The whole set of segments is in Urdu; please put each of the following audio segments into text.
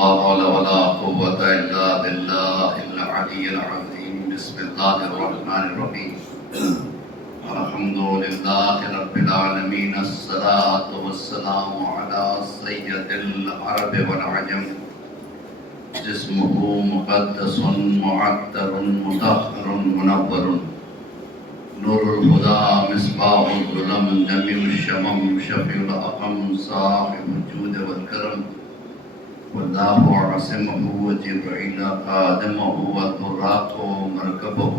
لا حول ولا قوة إلا بالله العلي العظيم. بسم الله الرحمن الرحيم. الحمد لله رب العالمين. الصلاة والسلام على سيد العرب والعجم، جسمه مقدس معطر مطهر منور، نور الهدى مصباح الظلم جميل الشمم شفيع الأقم صاحب الجود والكرم، والله عاصمه وجبريل خادمه والبراق مركبه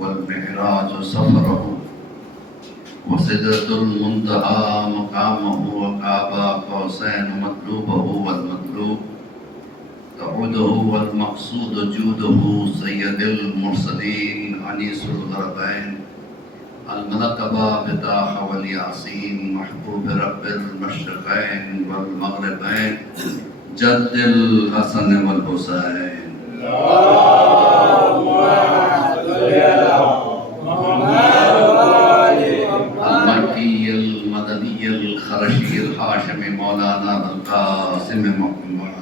والمعراج سفره، وسدرة المنتهى مقامه وقاب قوسين مطلوبه والمطلوب تعوده والمقصود جوده، سيد المرسلين أنيس الغربين الملقب بطه والياسين محبوب رب المشرقين والمغربين جد الحسن والحسين. المكي المدني الخرشي الهاشمي مولانا القاسم محمد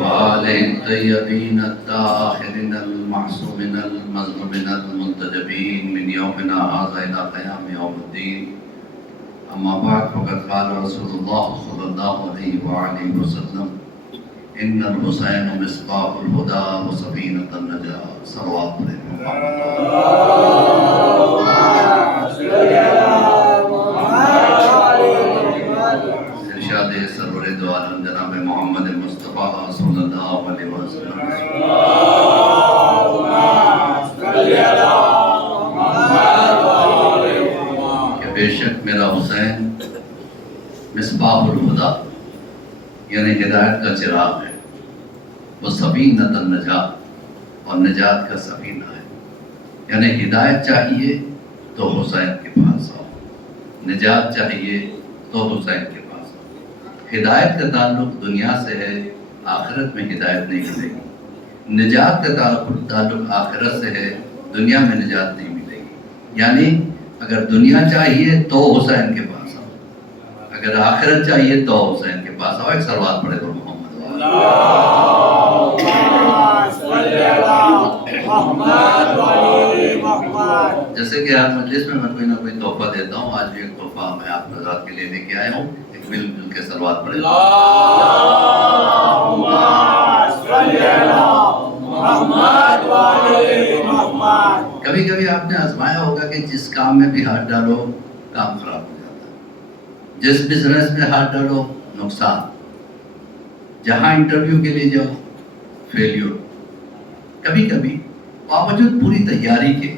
وآله الطيبين الطاهرين المعصومين المظلومين المنتجبين من يومنا هذا إلى قيام يوم الدين. أما بعد، فقد قال رسول الله صلى الله عليه وآله وسلم: إن الحسين مصباح الهدى وسفينة النجاة. صلوات ارشاد سرور دو عالم جناب محمد مصطفیٰ صلی اللہ علیہ وسلم کہ بے شک میرا حسین مصباح الہدیٰ یعنی ہدایت کا چراغ ہے، وہ سفینۃ النجاۃ اور نجات کا سفینہ ہے. یعنی ہدایت چاہیے تو حسین کے پاس آؤ، نجات چاہیے تو حسین کے پاس آؤ. ہدایت کا تعلق دنیا سے ہے، آخرت میں ہدایت نہیں ملے گی. نجات کا تعلق آخرت سے ہے، دنیا میں نجات نہیں ملے گی. یعنی اگر دنیا چاہیے تو حسین کے پاس آؤ، اگر آخرت چاہیے تو حسین کے پاس آؤ. ایک سلوات پڑھے پر محمد جیسے کہ ہر مجلس میں کوئی نہ کوئی تحفہ دیتا ہوں، آج بھی ایک تحفہ میں آپ حضرات کے لیے لے کے آیا ہوں. ایک مل جل کے سلوات پڑھے. کبھی کبھی آپ نے آزمایا ہوگا کہ جس کام میں بھی ہاتھ ڈالو کام خراب ہو جاتا ہے، جس بزنس میں ہاتھ ڈالو نقصان، جہاں انٹرویو کے لیے جاؤ فیلیور. کبھی کبھی باوجود پوری تیاری کے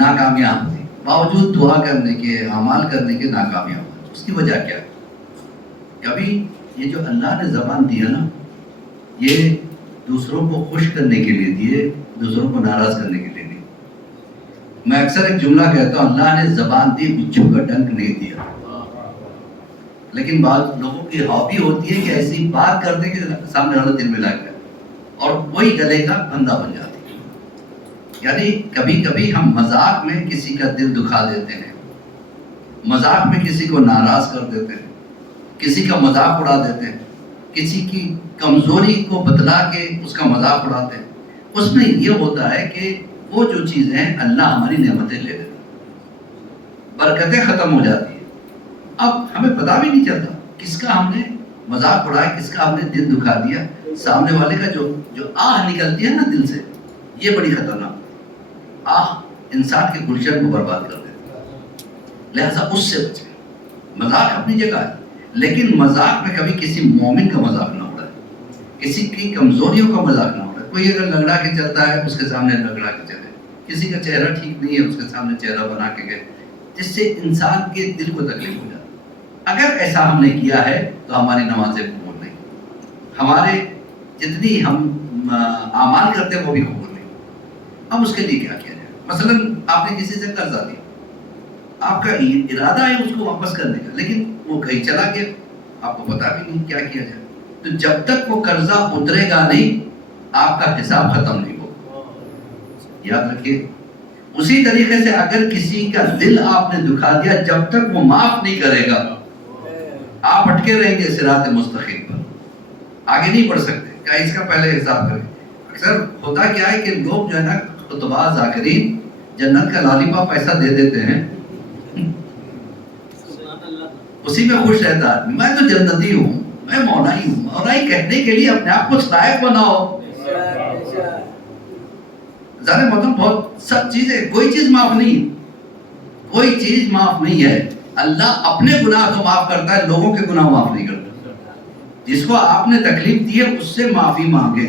ناکامیاب ہوتی، باوجود دعا کرنے کے، اعمال کرنے کے ناکامیاب ہوتی. اس کی وجہ کیا ہے؟ کبھی یہ جو اللہ نے زبان دی ہے نا، یہ دوسروں کو خوش کرنے کے لیے دیے، دوسروں کو ناراض کرنے کے لیے نہیں. میں اکثر ایک جملہ کہتا ہوں، اللہ نے زبان دی، بچھو کا ڈنک نہیں دیا. لیکن بعض لوگوں کی ہابی ہوتی ہے کہ ایسی بات کرتے کہ سامنے والا دل میں لگ گیا اور وہی گلے کا بندہ بن جاتی ہے. یعنی کبھی کبھی ہم مذاق میں کسی کا دل دکھا دیتے ہیں، مذاق میں کسی کو ناراض کر دیتے ہیں، کسی کا مذاق اڑا دیتے ہیں، کسی کی کمزوری کو بتلا کے اس کا مذاق اڑاتے ہیں. اس میں یہ ہوتا ہے کہ وہ جو چیزیں ہیں اللہ ہماری نعمتیں لے لیتے ہیں، برکتیں ختم ہو جاتی ہیں. اب ہمیں پتہ بھی نہیں چلتا کس کا ہم نے مذاق اڑایا، کس کا ہم نے دل دکھا دیا. سامنے والے کا جو آہ نکلتی ہے نا دل سے، یہ بڑی خطرناک آہ انسان کے گلشن کو برباد کر دیتی ہے. لہذا اس سے بچیں. مذاق اپنی جگہ ہے، لیکن مذاق میں کبھی کسی مومن کا مذاق نہ اڑائے، کسی کی کمزوریوں کا مذاق نہ اڑائے. کوئی اگر لنگڑا کے چلتا ہے اس کے سامنے لنگڑا کے چلے، کسی کا چہرہ ٹھیک نہیں ہے اس کے سامنے چہرہ بنا کے گئے، جس سے انسان کے دل کو تکلیف ہو جاتی. اگر ایسا ہم نے کیا ہے تو ہماری نمازیں قبول نہیں، ہمارے جتنی ہم اعمال کرتے ہیں وہ بھی قبول نہیں. اب اس کے لیے کیا کیا جائے؟ مثلا آپ نے کسی سے قرضہ لیا، آپ کا ارادہ ہے اس کو واپس کرنے کا، لیکن وہ کہیں چلا گیا، آپ کو پتا بھی نہیں کیا کیا جائے. تو جب تک وہ قرضہ اترے گا نہیں، آپ کا حساب ختم نہیں ہوگا. یاد رکھیے، اسی طریقے سے اگر کسی کا دل آپ نے دکھا دیا، جب تک وہ معاف نہیں کرے گا آپ اٹکے رہیں گے صراط مستقیم پر، آگے نہیں بڑھ سکتے. کیا اس کا پہلے حساب کریں. اکثر ہوتا کیا ہے کہ لوگ جو ہے نا خطبہ ذاکرین جنت کا لالی پاپ پیسہ دے دیتے ہیں، اسی میں خوش رہتا ہے. میں تو جنتی ہوں، میں مولائی ہوں. مولائی کہنے کے لیے اپنے آپ کو لائق بناؤ. ظاہر محترم بہت سب چیزیں، کوئی چیز معاف نہیں، کوئی چیز معاف نہیں ہے. اللہ اپنے گناہ کو معاف کرتا ہے، لوگوں کے گناہ معاف نہیں کرتا. جس کو آپ نے تکلیف دی ہے اس سے معافی مانگے.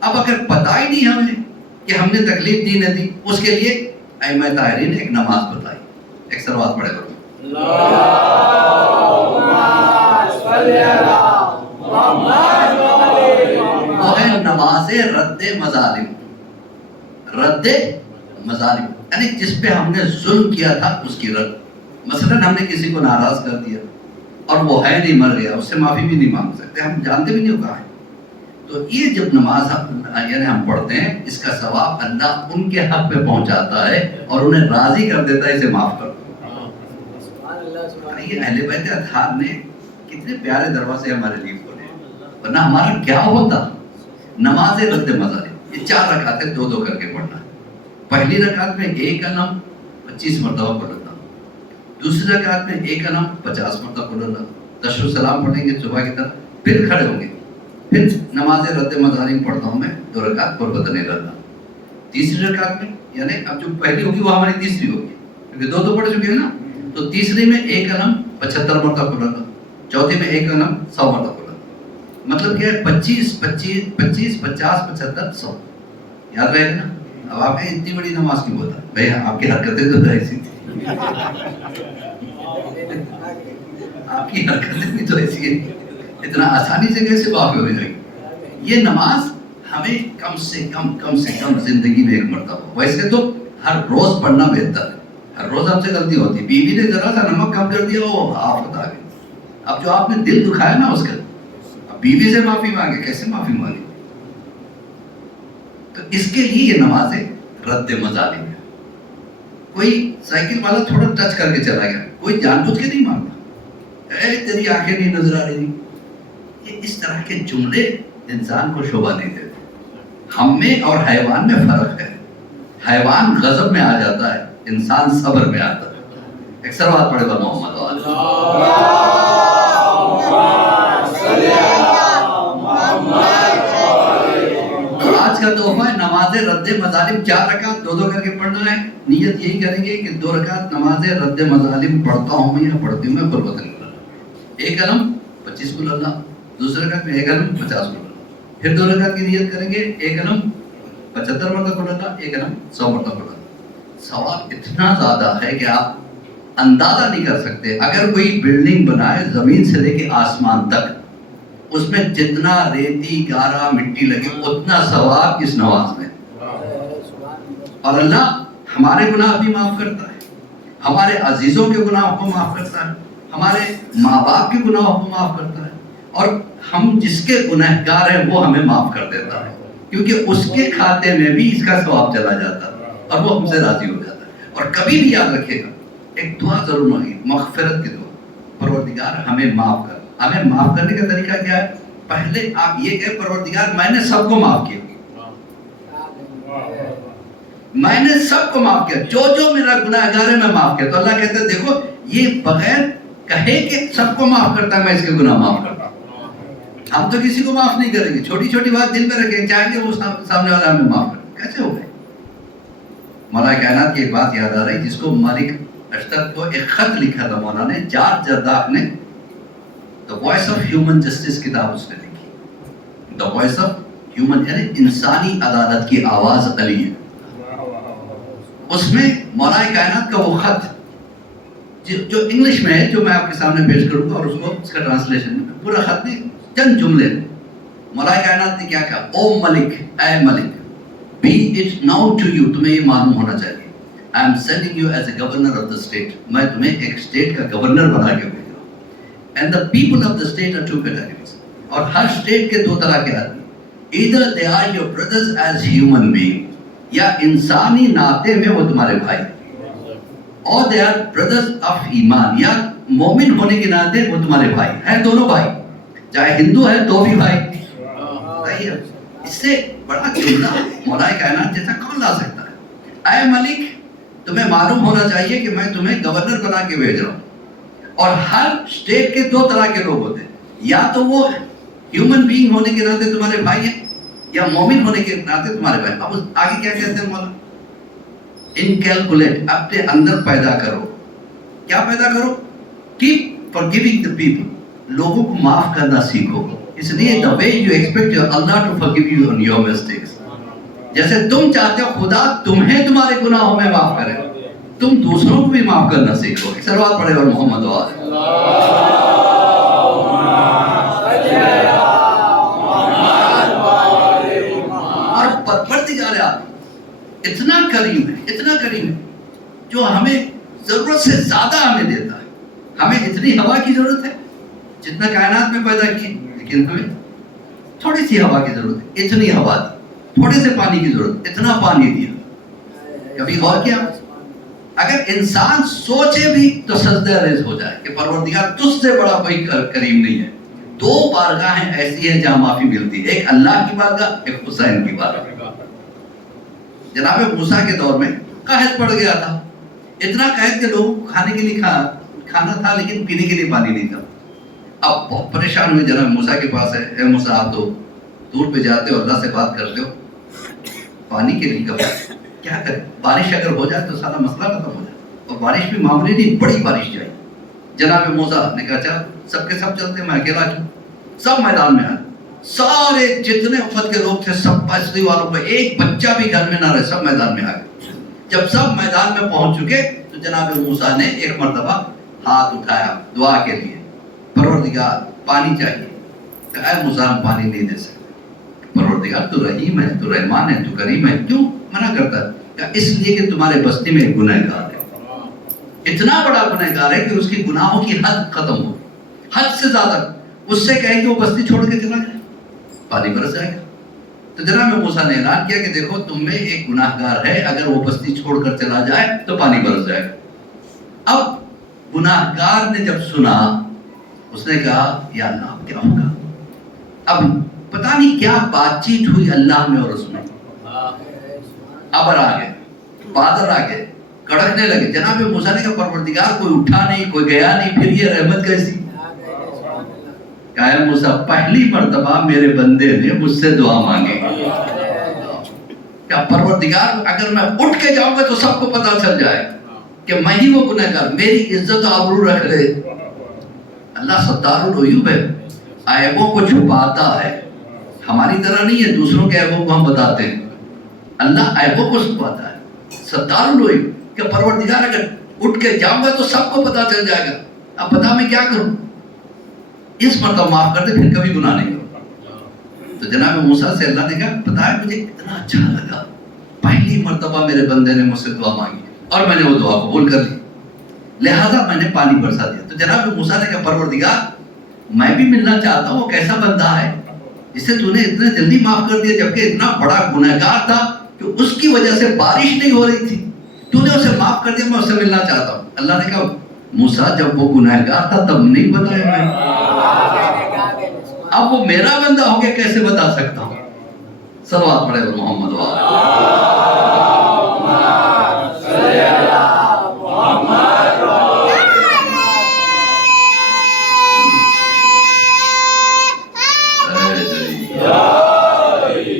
اب اگر پتہ ہی نہیں ہمیں کہ ہم نے تکلیف دی نہ دی، اس کے لیے ائمہ طاہرین نے ایک نماز بتائی. ایک سلوات پڑھے گا. وہ ہے نماز رد مظالم. رد مظالم یعنی جس پہ ہم نے ظلم کیا تھا اس کی رد. مثلا ہم نے کسی کو ناراض کر دیا اور وہ ہے نہیں، مر گیا، اس سے معافی بھی نہیں مانگ سکتے، ہم جانتے بھی نہیں کہاں ہے. تو یہ جب نماز یعنی ہم پڑھتے ہیں، اس کا ثواب اللہ ان کے حق پہ پہنچاتا ہے اور انہیں راضی کر دیتا ہے اسے معاف کر. یہ اہل بیت اطہار نے کتنے پیارے دروازے ہمارے لیے کھولے، ورنہ ہمارا کیا ہوتا. نماز رد مظالم یہ 4 رکعتیں 2 کر کے پڑھنا. پہلی رکعت میں 1 قلم 25 مرتبہ پڑھنا، دوسری رکعت میں 1 قلم 50 مرتبہ پڑھنا، تشہد السلام پڑھیں گے صبح کی طرح، پھر کھڑے ہوں گے. پھر نماز رد مظالم پڑھتا ہوں میں 2 رکعت قربت اللہ. تیسری رکعت میں یعنی اب جو پہلی ہوگی وہ ہماری تیسری ہوگی، کیونکہ 2 تو پڑھ چکے ہیں نا. تو تیسری میں 1 قلم 75 مرتبہ پڑھنا، چوتھی میں 1 قلم 100 مرتبہ پڑھنا. مطلب کیا ہے 25 25 25 50 75 100 یاد رہے گا نا. اب آپ نے اتنی بڑی نماز کیوں بتا بھائی؟ آپ کی حرکتیں تو ایسی تھی، آپ کی حرکتیں بھی تو ایسی ہیں، اتنا آسانی سے کیسے معاف ہو جائے گی. یہ نماز ہمیں کم سے کم زندگی میں 1 مرتبہ، ویسے تو ہر روز پڑھنا بہتر ہے. ہر روز ہم سے غلطی ہوتی. بیوی نے ذرا سا نمک کم کر دیا، وہ آفت آ گئی. اب جو آپ نے دل دکھایا نا اس کا، اب بیوی سے معافی مانگے، کیسے معافی مانگے؟ تو اس کے لیے یہ نمازیں رد مظالم ہے. کوئی سائیکل والا تھوڑا ٹچ کر کے چلا گیا، کوئی جان بوجھ کے نہیں مانگتا، اے تیری آنکھیں نہیں نظر آ رہی. یہ اس طرح کے جملے انسان کو شوبہ نہیں دیتے. ہم میں اور حیوان میں فرق ہے. حیوان غضب میں آ جاتا ہے، انسان صبر میں آتا ہے. ایک سلوات پڑھے گا محمد. آج کا تحفہ ہے نماز رد مظالم. 4 رکعت 2 کر کے پڑھنا ہے. نیت یہی کریں گے کہ 2 رکعت نماز رد مظالم پڑھتا ہوں میں یا پڑھتی ہوں میں قربت اللہ. 1 قلم 25 قل اللہ، دوسرے رکعت میں 1 قلم 50 قل اللہ. پھر 2 رکعت کی نیت کریں گے 1 قلم 75 مرتبہ قل اللہ، 1 قلم 100 مرتبہ قل اللہ. ثواب اتنا زیادہ ہے کہ آپ اندازہ نہیں کر سکتے. اگر کوئی بلڈنگ بنائے زمین سے لے کے آسمان تک، اس میں جتنا ریتی گارا مٹی لگے اتنا ثواب اس نماز میں. اور اللہ ہمارے گناہ بھی معاف کرتا ہے، ہمارے عزیزوں کے گناہ کو معاف کرتا ہے، ہمارے ماں باپ کے گناہ کو معاف کرتا ہے، اور ہم جس کے گنہگار ہیں وہ ہمیں معاف کر دیتا ہے، کیونکہ اس کے کھاتے میں بھی اس کا ثواب چلا جاتا ہے اور وہ ہم سے راضی ہو جاتا ہے. اور کبھی بھی یاد رکھے گا ایک دعا ضرور مانگی، مغفرت کی دعا. پروردگار ہمیں معاف کر. ہمیں معاف کرنے کا طریقہ کیا ہے؟ پہلے آپ یہ کہیں پروردگار میں نے سب کو معاف کیا، میں نے سب کو معاف کیا، جو جو میرا گناہگار ہے میں معاف کیا. تو اللہ کہتا ہے دیکھو یہ بغیر کہے کہ سب کو معاف کرتا ہے میں اس کے گناہ معاف کرتا ہوں. ہم تو کسی کو معاف نہیں کریں گے، چھوٹی چھوٹی بات دل میں رکھیں، چاہیں گے وہ سامنے والا ہمیں معاف کرے. کیسے ہو گئے؟ مولا کائنات کی ایک بات یاد آ رہی جس کو مالک اشتر کو ایک خط لکھا تھا مولا نے، جارج جرداق نے. The voice of human justice کتاب اس نے لکھی. دا وائس آف ہیومن یعنی انسانی عدالت کی آواز علی ہے. اس میں مولا کائنات کا وہ خط جو انگلش میں ہے، جو میں آپ کے سامنے پیش کروں گا، اور اس کو اس کا ٹرانسلیشن میں پورا خط نہیں، چند جملے. مولا کائنات نے کیا کہا؟ او ملک، اے ملک، be it known to you، تمہیں یہ معلوم ہونا چاہیے. I am sending you as a governor of the state، میں تمہیں ایک اسٹیٹ کا گورنر بنا کے بھیج رہا ہوں. And the people of the state are 2 categories، اور ہر اسٹیٹ کے 2 طرح کے آدمی. Either they are your brothers as human being، یا انسانی ناطے میں وہ تمہارے بھائی، اور دے آر بردرز آف ایمان، یا مومن ہونے کے ناطے وہ تمہارے بھائی ہیں، دونوں بھائی، چاہے ہندو ہے تو بھی بھائی. اس سے بڑا جملہ مولا کائنات جیسا کون لا سکتا ہے؟ اے ملک، تمہیں معلوم ہونا چاہیے کہ میں تمہیں گورنر بنا کے بھیج رہا ہوں، اور ہر اسٹیٹ کے دو طرح کے لوگ ہوتے ہیں، یا تو وہ ہیومن بینگ ہونے کے ناطے تمہارے بھائی ہیں، یا مومن ہونے کے ناطے تمہارے بھائی. اب آگے کیا کہتے ہیں مولا؟ انکیلکولیٹ، اپنے اندر پیدا کرو. کیا پیدا کرو؟ کیپ فارگیونگ دی پیپل، لوگوں کو معاف کرنا سیکھو. اس لیے the way you expect your Allah to forgive you on your mistakes، جیسے تم چاہتے ہو خدا تمہیں تمہارے گناہوں میں معاف کرے، تم دوسروں کو بھی معاف کرنا سیکھو. صلوات پڑھے اور محمد و آلہ. اور پروردگار عالم اتنا کریم ہے، اتنا کریم ہے، جو ہمیں ضرورت سے زیادہ ہمیں دیتا ہے. ہمیں اتنی ہوا کی ضرورت ہے جتنا کائنات میں پیدا کی، لیکن ہمیں تھوڑی سی ہوا کی ضرورت ہے، اتنی ہوا دی. تھوڑے سے پانی کی ضرورت، اتنا پانی دیا. کبھی غور کیا؟ اگر انسان سوچے بھی تو سجدہ ریز ہو جائے کہ پروردگار تجھ سے بڑا کوئی کریم نہیں ہے. دو بارگاہیں ایسی ہیں جہاں معافی ملتی ہے، ایک اللہ کی بارگاہ، ایک حسین کی بارگاہ. جناب موسیٰ کے دور میں قحط پڑ گیا تھا، اتنا قحط کہ لوگوں کو کھانے کے لیے کھانا تھا لیکن پینے کے لیے پانی نہیں تھا. اب بہت پریشان ہوئے، جناب موسیٰ کے پاس ہے، اے موسیٰ آپ تو دور پہ جاتے ہو، اللہ سے بات کرتے ہو، پانی کے لیے کیا کریں؟ بارش اگر ہو جائے تو سارا مسئلہ ختم ہو جائے. اور بارش بھی معمولی نہیں، بڑی بارش جائے. جناب موسیٰ نے کہا چل سب کے سب چلتے ہیں، میں اکیلا کیوں؟ سب میدان میں آئے، سارے جتنے امت کے لوگ تھے سب بستی والوں کو، ایک بچہ بھی گھر میں نہ رہے، سب میدان میں آ گئے. جب سب میدان میں پہنچ چکے تو جناب موسیٰ نے ایک مرتبہ ہاتھ اٹھایا دعا کے لیے، پروردگار پانی چاہیے. کہ اے موسیٰ ہم پانی نہیں دے سکتے. پروردگار تو رحیم ہے، تو رحمان ہے، تو کریم ہے، کیوں منع کرتا ہے؟ کہ اس لیے کہ تمہارے بستی میں ایک گنہگار ہے، اتنا بڑا گنہگار ہے کہ اس کی گناہوں کی حد ختم ہو، حد سے زیادہ. اس سے کہے کہ وہ بستی چھوڑ کے چلا جائے، پانی برس جائے گا. تو جناب موسیٰ نے اعلان کیا کہ دیکھو تم میں ایک گناہگار ہے، اگر وہ بستی چھوڑ کر چلا جائے تو پانی برس جائے گا. اب گناہگار نے جب سنا، اس نے کہا یا اللہ اب کیا ہوگا؟ اب پتہ نہیں کیا بات چیت ہوئی اللہ میں اور اس میں. ابر آ گئے، بادل آ گئے، کڑکنے لگے. جناب موسیٰ نے کہا پروردگار کوئی اٹھا نہیں، کوئی گیا نہیں، پھر یہ رحمت کیسی؟ کہا اے موسیٰ پہلی مرتبہ میرے بندے نے مجھ سے دعا مانگی. کہا پروردگار اگر میں اٹھ کے جاؤں گا تو سب کو پتہ چل جائے کہ میں ہی وہ گنہگار، میری عزت و آبرو رکھ لے. اللہ ستار العیوب ہے، عیبوں کو چھپاتا ہے. ہماری طرح نہیں ہے دوسروں کے عیبوں کو ہم بتاتے ہیں، اللہ عیبوں کو چھپاتا ہے. ستار العیوب کہ پروردگار اگر اٹھ کے جاؤں گا تو سب کو پتہ چل جائے گا. اب بتا میں کیا کروں؟ اس مرتبہ معاف کر دے، پھر کبھی گناہ نہیں کروں. تو جناب موسیٰ سے اللہ نے کہا پتہ ہے مجھے اتنا اچھا لگا، پہلی مرتبہ میرے بندے نے مجھ سے دعا مانگی اور میں نے وہ دعا قبول کر لی، لہٰذا میں نے پانی برسا دیا. تو جناب موسیٰ نے کہا پروردگار میں بھی ملنا چاہتا ہوں، وہ کیسا بندہ ہے جسے تو نے اتنا جلدی معاف کر دیا، جبکہ اتنا بڑا گنہگار تھا کہ اس کی وجہ سے بارش نہیں ہو رہی تھی، تو نے اسے معاف کر دیا، میں اس سے ملنا چاہتا ہوں. اللہ نے کہا موسیٰ جب وہ گنہگار تھا تب نہیں بتایا میں، اب وہ میرا بندہ ہو کے کیسے بتا سکتا ہوں؟ صلوات پڑھے محمد و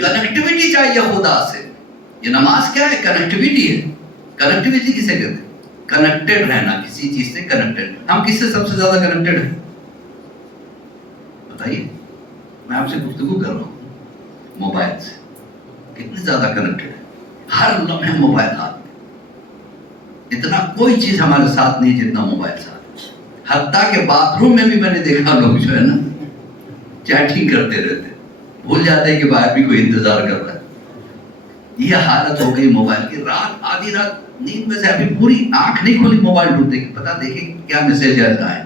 کنیکٹیویٹی چاہیے خدا سے. یہ نماز کیا ہے؟ کنیکٹیویٹی ہے. کنیکٹیویٹی کسے کہتے ہیں؟ کنیکٹڈ رہنا کسی چیز سے کنیکٹڈ. ہم کس سے سب سے زیادہ کنیکٹڈ ہیں بتائیے؟ میں آپ سے گفتگو کر رہا ہوں موبائل سے، کتنی زیادہ کنیکٹڈ ہے. ہر لمحے موبائل ہاتھ میں، اتنا کوئی چیز ہمارے ساتھ نہیں جتنا موبائل ساتھ. حتیٰ کہ باتھ روم میں بھی میں نے دیکھا لوگ جو ہے نا چیٹنگ کرتے رہتے، بھول جاتے ہیں کہ باہر بھی کوئی انتظار کر رہا ہے. یہ حالت ہو گئی موبائل کی. رات آدھی رات نیند میں سے ابھی پوری آنکھ نہیں کھولی، موبائل ڈھونڈتے کہ پتا دیکھیں کیا میسج آئے.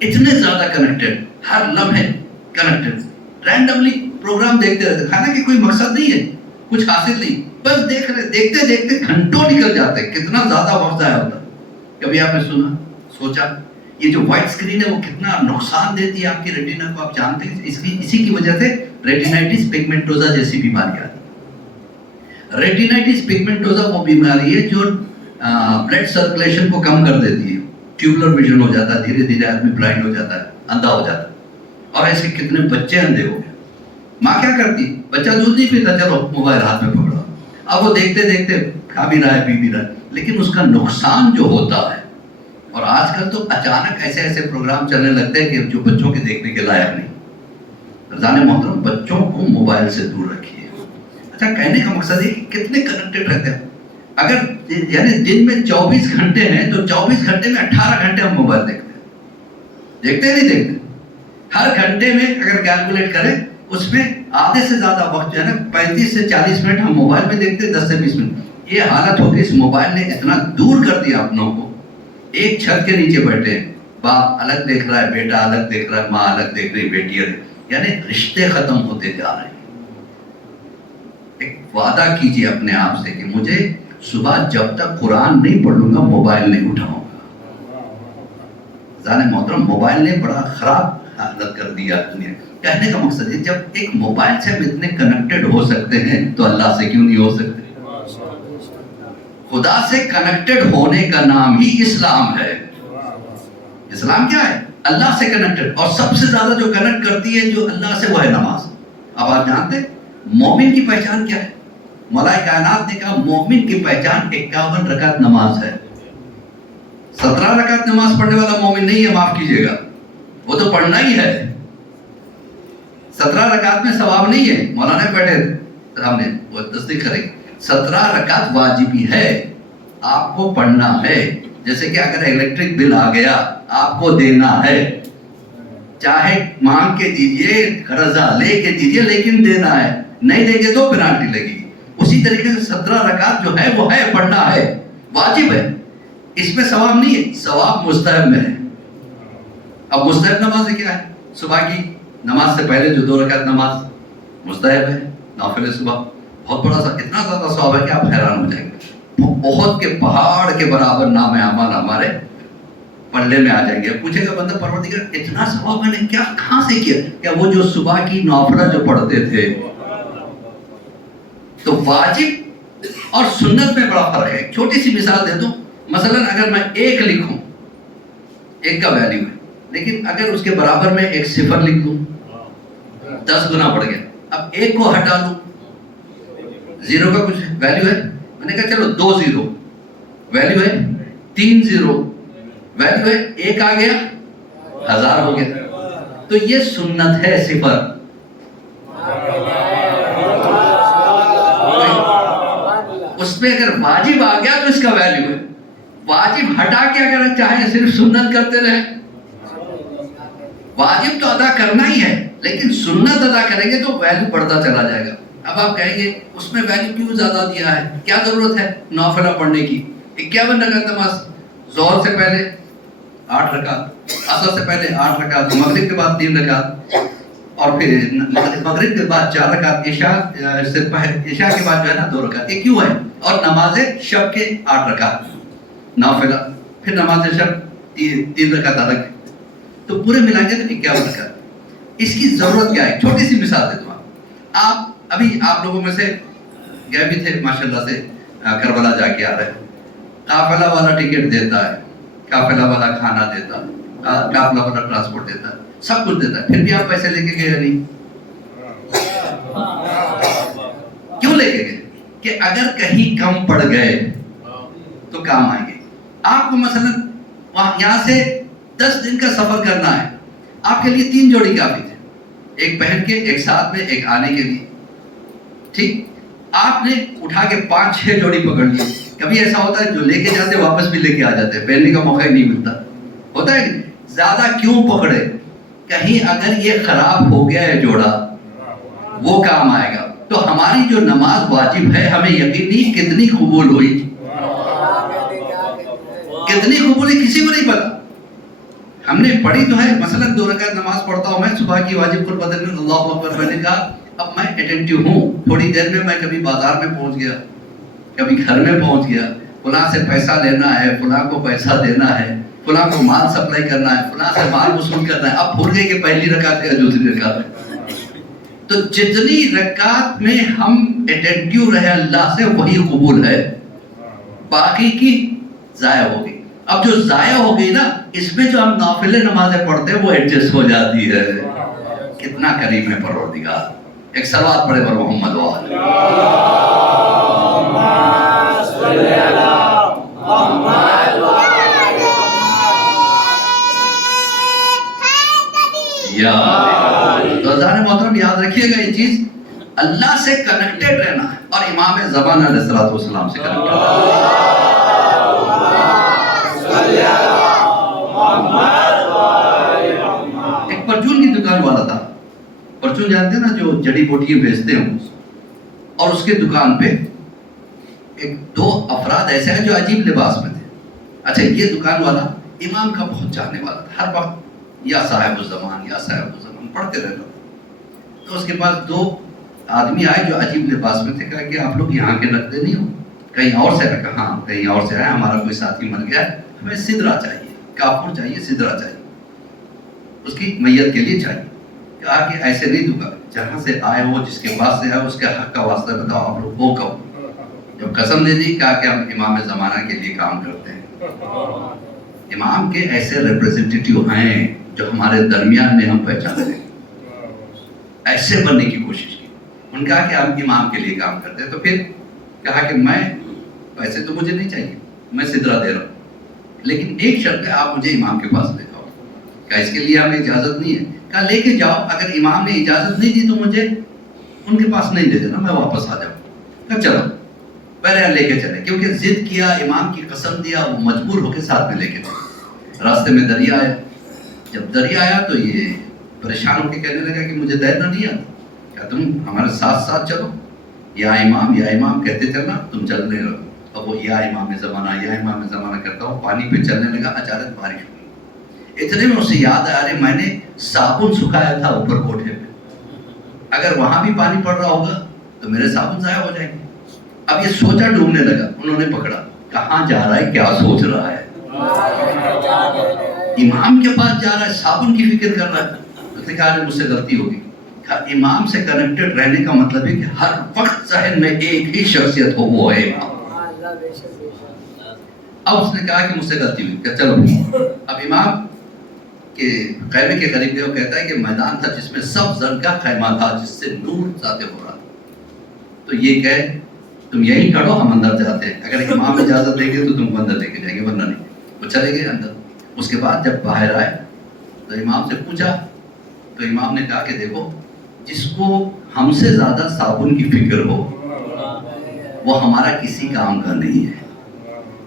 اتنے زیادہ کنیکٹڈ، ہر لمحے کنیکٹڈ. رینڈملی پروگرام دیکھتے رہتے، حالانکہ کوئی مقصد نہیں ہے، کچھ حاصل نہیں، بس دیکھ رہے، دیکھتے دیکھتے گھنٹوں نکل جاتے ہیں، کتنا زیادہ وقت ضائع ہوتا ہے۔ کبھی آپ نے سنا، سوچا یہ جو وائٹ اسکرین ہے وہ کتنا نقصان دیتی ہے آپ کی ریٹینا کو؟ آپ جانتے ہیں اسی کی وجہ سے ریٹینائٹس پگمنٹوزا جیسی بیماری آتی ہے۔ ریٹینائٹس پگمنٹوزا وہ بیماری ہے جو بلڈ سرکولیشن کو کم کر دیتی ہے، ٹیوبولر ویژن ہو جاتا ہے، دھیرے دھیرے آدمی بلائنڈ ہو جاتا ہے، اندھا ہو جاتا ہے، اور ایسے کتنے بچے اندھے ہو گئے۔ ماں کیا کرتی؟ بچہ دودھ نہیں پیتا، چلو موبائل ہاتھ میں پکڑا، اب وہ دیکھتے دیکھتے کھا بھی رہا ہے، پی بھی رہا ہے، لیکن اس کا نقصان جو ہوتا ہے، اور آج کل تو اچانک ایسے ایسے پروگرام چلنے لگتے ہیں کہ جو بچوں کے دیکھنے کے لائق نہیں۔ رضان محترم، بچوں کو موبائل سے دور رکھیے۔ اچھا، کہنے کا مقصد ہے کہ کتنے کنیکٹڈ رہتے ہیں۔ اگر یعنی دن میں 24 گھنٹے ہیں تو 24 گھنٹے میں 18 گھنٹے ہم موبائل دیکھتے ہیں، دیکھتے نہیں دیکھتے؟ ہر گھنٹے میں اگر کیلکولیٹ کریں، اس میں آدھے سے زیادہ وقت جو ہے نا 35 سے 40 منٹ ہم موبائل میں دیکھتے ہیں، 10 سے 20 منٹ۔ یہ حالت ہوتی ہے، اس موبائل نے اتنا دور کر دیا اپنوں کو۔ ایک چھت کے نیچے بیٹھے ہیں، باپ الگ دیکھ رہا ہے، بیٹا الگ دیکھ رہا ہے، ماں الگ دیکھ رہی، بیٹی الگ، یعنی رشتے ختم ہوتے جا رہے ہیں۔ ایک وعدہ کیجیے اپنے آپ سے کہ مجھے صبح جب تک قرآن نہیں پڑھ لوں گا موبائل نہیں اٹھاؤں گا۔ ذہن محترم، موبائل نے بڑا خراب حالت کر دیا دنیا۔ کہنے کا مقصد ہے جب ایک موبائل سے ہم اتنے کنیکٹڈ ہو سکتے ہیں تو اللہ سے کیوں نہیں ہو سکتے؟ خدا سے کنیکٹڈ ہونے کا نام ہی اسلام ہے۔ اسلام کیا ہے؟ اللہ سے کنیکٹڈ، اور سب سے زیادہ جو کنیکٹ کرتی ہے جو اللہ سے، وہ ہے نماز۔ اب آپ جانتے مومن کی پہچان کیا ہے؟ مولا کائنات نے کہا مومن کی پہچان 51 رکعت نماز ہے۔ 17 رکعت نماز پڑھنے والا مومن نہیں ہے، معاف کیجیے گا، وہ تو پڑھنا ہی ہے۔ 17 رکعت میں ثواب نہیں ہے، مولانا بیٹھے ہم نے وہ تصدیق کریں، 17 رکعت واجبی ہے، آپ کو پڑھنا ہے۔ جیسے کہ اگر الیکٹرک بل آ گیا آپ کو دینا ہے، چاہے مانگ کے دیجئے، قرضہ لے کے دیجئے، لیکن دینا ہے، نہیں دیں گے تو پینالٹی لگے گی۔ اسی طریقے سے 17 رکعت جو ہے وہ ہے، پڑھنا ہے، واجب ہے، اس میں ثواب نہیں ہے، ثواب مستحب میں ہے۔ اب مستحب نماز کیا ہے؟ صبح کی نماز سے پہلے جو 2 رکعت نماز مستحب ہے، نافل صبح، بہت بڑا سا، اتنا زیادہ ثواب ہے کہ آپ حیران ہو جائیں گے۔ بہت کے پہاڑ کے برابر نام اعمال ہمارے پلڑے میں آ جائیں گے۔ پوچھے گا بندہ پروردگار اتنا ثواب میں نے کہاں سے کیا؟ کیا وہ جو صبح کی نافلہ جو پڑھتے تھے۔ تو واجب اور سنت میں بڑا فرق ہے۔ ایک چھوٹی سی مثال دے دوں، مثلا اگر میں 1 لکھوں، 1 کا ویلیو ہے، لیکن اگر اس کے برابر میں 1 صفر لکھ دوں، 10 گنا بڑھ گیا۔ اب 1 کو ہٹا لوں، 0 کا کچھ ویلیو ہے، میں نے کہا چلو 2 0 ویلیو ہے، 3 0 ویلیو ہے، 1 آ گیا 1000 ہو گیا۔ تو یہ سنت ہے، صفر۔ اس پہ اگر واجب آ گیا تو اس کا ویلیو ہے۔ واجب ہٹا کے اگر چاہیں صرف سنت کرتے رہے، واجب تو ادا کرنا ہی ہے، لیکن سنت ادا کریں گے تو ویلیو بڑھتا چلا جائے گا۔ اب آپ کہیں گے اس میں ویلیو کیوں زیادہ دیا ہے، کیا ضرورت ہے نافلہ پڑھنے کی؟ 51 رکعت نماز، ظہر سے پہلے 8 رکعت، عصر سے پہلے 8 رکعت، مغرب کے بعد 3 رکعت، اور پھر مغرب کے بعد 4 رکعت، عشاء کے بعد جو ہے نا 2 رکعت۔ یہ کیوں ہے؟ اور نماز شب کے 8 رکعت نافلہ، پھر نماز شب 3 رکعت الگ، تو پورے ملا کے 51 رکعت۔ اس کی ضرورت کیا ہے؟ چھوٹی سی مثال دیتا ہوں۔ آپ ابھی آپ لوگوں میں سے گئے بھی تھے ماشاءاللہ سے کربلا جا کے آ رہے ہیں، قافلہ والا ٹکٹ دیتا ہے، قافلہ والا کھانا دیتا ہے، قافلہ والا ٹرانسپورٹ دیتا ہے، سب کچھ دیتا ہے، پھر بھی آپ پیسے لے کے گئے نہیں؟ کیوں لے کے گئے؟ کہ اگر کہیں کم پڑ گئے تو کام آئیں گے۔ آپ کو مثلا یہاں سے 10 دن کا سفر کرنا ہے، آپ کے لیے 3 جوڑی کافی تھے، ایک پہن کے، ایک ساتھ میں، ایک آنے کے لیے، ٹھیک؟ آپ نے اٹھا کے 5-6 جوڑی پکڑ لی۔ کبھی ایسا ہوتا ہے جو لے کے جاتے واپس بھی لے کے آ جاتے ہیں، پہننے کا موقع ہی نہیں ملتا، ہوتا ہے؟ زیادہ کیوں پکڑے؟ کہیں اگر یہ خراب ہو گیا ہے جوڑا، وہ کام آئے گا۔ تو ہماری جو نماز واجب ہے، ہمیں یقین نہیں کتنی قبول ہوئی، کتنی قبول ہوئی کسی کو نہیں پتا۔ ہم نے پڑھی تو ہے، مثلا 2 رکعت نماز پڑھتا ہوں میں صبح کی واجب قربت اللہ اکبر، میں نے کہا اب میں اٹینٹیو ہوں، تھوڑی دیر میں میں کبھی بازار میں پہنچ گیا، کبھی گھر میں پہنچ گیا، فلاں سے پیسہ لینا ہے، فلاں کو پیسہ دینا ہے، فلاں کو مال سپلائی کرنا ہے، فلاں سے مال وصول کرنا ہے، اب بھول گئے کہ پہلی رکعت ہے دوسری رکعت ہے۔ تو جتنی رکعت میں ہم اٹینٹیو رہے اللہ سے وہی قبول ہے، باقی کی ضائع ہوگی۔ اب جو ضائع ہو گئی نا، اس میں جو ہم نافلے نمازیں پڑھتے ہیں وہ ایڈجسٹ ہو جاتی ہے۔ کتنا کریم ہے پروردگار۔ ایک صلوات پڑھے بر محمد وآلہ۔ تو عزیزان محترم یاد رکھیے گا یہ چیز، اللہ سے کنیکٹڈ رہنا ہے اور امام زمان علیہ السلام سے کنیکٹڈ رہنا۔ ایک پرچون کی دکان والا تھا، پرچون جانتے ہیں نا جو جڑی بوٹیاں بیچتے ہیں، اور اس کے دکان پہ ایک دو افراد ایسے ہیں جو عجیب لباس میں تھے۔ اچھا، یہ دکان والا امام کا بہت چاہنے والا تھا، ہر وقت یا صاحب الزمان یا صاحب الزمان پڑھتے رہتا تھا۔ تو اس کے پاس دو آدمی آئے جو عجیب لباس میں تھے، کہا کہ آپ لوگ یہاں کے لگتے نہیں ہو، کہیں اور سے؟ کہا ہاں کہیں اور سے آئے، ہمارا کوئی ساتھی مر گیا ہے، ہمیں سدرا چاہیے، کافور چاہیے، سدرا چاہیے، اس کی میت کے لیے چاہیے۔ کہا کہ ایسے نہیں دوں گا، جہاں سے آئے ہو، جس کے پاس سے آئے اس کے حق کا واسطہ بتاؤ، آپ لوگ وہ کہو۔ جب قسم دے دی، کہا کہ ہم امام زمانہ کے لیے کام کرتے ہیں۔ امام کے ایسے ریپریزنٹیٹیو ہیں جو ہمارے درمیان میں ہم پہچان لیں، ایسے بننے کی کوشش کی۔ ان کہا کہ ہم امام کے لیے کام کرتے ہیں۔ تو پھر کہا کہ میں پیسے تو مجھے نہیں چاہیے، میں سدرا دے رہا ہوں، لیکن ایک شرط ہے، آپ مجھے امام کے پاس لے جاؤ۔ کہا اس کے لیے ہمیں اجازت نہیں ہے۔ کہا لے کے جاؤ، اگر امام نے اجازت نہیں دی تو مجھے ان کے پاس نہیں لے جانا، میں واپس آ جاؤں۔ کہا چلو، پہلے لے کے چلے، کیونکہ ضد کیا، امام کی قسم دیا، وہ مجبور ہو کے ساتھ میں لے کے چلے۔ راستے میں دریا آیا، جب دریا آیا تو یہ پریشان ہو کے کہنے لگا کہ مجھے تیرنا نہیں آتا۔ کہا تم ہمارے ساتھ ساتھ چلو، یا امام کہتے چلنا، تم چل نہیں رہو۔ اب وہ یا امام زمانہ کرتا ہوں، پانی پہ چلنے لگا، اچانک بارش ہوئی۔ اتنے میں اسے یاد آیا، ارے میں نے صابن سکھایا تھا اوپر کوٹھے پہ، اگر وہاں بھی پانی پڑ رہا ہوگا تو میرے صابن ضائع ہو جائیں گے۔ اب یہ سوچا، ڈوبنے لگا، انہوں نے پکڑا، کہاں جا رہا ہے، کیا سوچ رہا ہے؟ امام کے پاس جا رہا ہے، صابن کی فکر کر رہا ہے۔ اس نے کہا مجھ سے غلطی ہوگی۔ امام سے کنیکٹڈ رہنے کا مطلب ہے کہ ہر وقت ذہن میں ایک ہی شخصیت ہو، وہ ہے امام۔ اب اس نے کہا کہ مجھ سے غلطی ہوئی، کہ چلو اب امام کے خیمے کے قریب گئے، وہ کہتا ہے کہ میدان تھا جس میں سب زرد کا خیمہ تھا، جس سے نور ذاتے ہو رہا تھا۔ تو یہ کہ تم یہی کھڑو، ہم اندر جاتے ہیں، اگر امام اجازت دیں گے تو تم کو اندر لے کے جائیں گے، ورنہ نہیں۔ وہ چلے گئے اندر۔ اس کے بعد جب باہر آئے تو امام سے پوچھا، تو امام نے کہا کہ دیکھو، جس کو ہم سے زیادہ صابن کی فکر ہو وہ ہمارا کسی کام کا نہیں ہے۔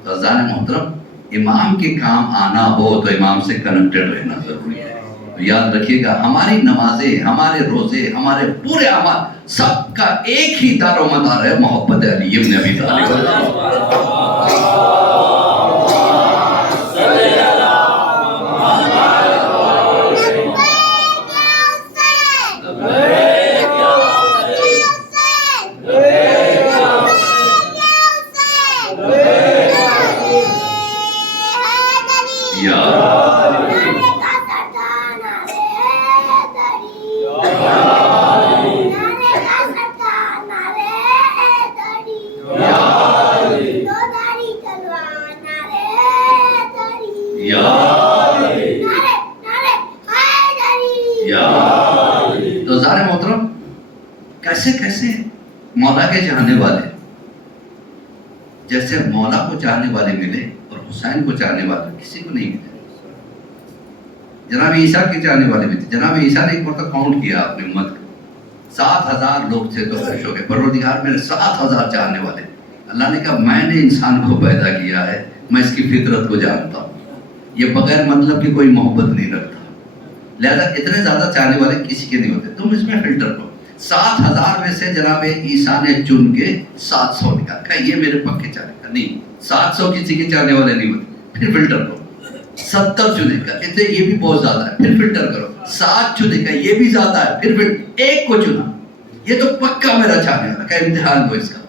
تو عزیزان محترم، امام کے کام آنا ہو تو امام سے کنیکٹڈ رہنا ضروری ہے۔ تو یاد رکھیے گا، ہماری نمازیں، ہمارے روزے، ہمارے پورے اعمال، سب کا ایک ہی دار و مدار ہے، محبت علی ابن ابی طالب۔ تو ظاہر محترم، کیسے کیسے مولا کے چاہنے والے، جیسے مولا کو چاہنے والے ملے اور حسین کو چاہنے والے کسی کو نہیں ملے۔ جناب عیسیٰ کے چاہنے والے بھی تھے۔ جناب عیسیٰ نے ایک مرتبہ کاؤنٹ کیا اپنی امت کو، 7,000 لوگ تھے، تو خوش ہو گئے، پروردگار میرے 7,000 چاہنے والے۔ اللہ نے کہا میں نے انسان کو پیدا کیا ہے، میں اس کی فطرت کو جانتا ہوں، یہ بغیر مطلب کی کوئی محبت نہیں رکھتا، لہذا اتنے زیادہ چاہنے والے کسی کے نہیں ہوتے، تم اس میں فلٹر کرو۔ 7,000 میں سے جناب عیسیٰ نے چن کے 700 نکالا، کہا یہ میرے پکے چاہنے کا نہیں، 700 کسی کے چاہنے والے نہیں ہوتے، پھر فلٹر کرو۔ 70 چنے کا، اتنے یہ بھی بہت زیادہ ہے، پھر فلٹر کرو۔ 7 چنے کا، یہ بھی زیادہ ہے، پھر ایک کو چنا، یہ تو پکا میرا چاہنے والا کا امتحان دو اس کا،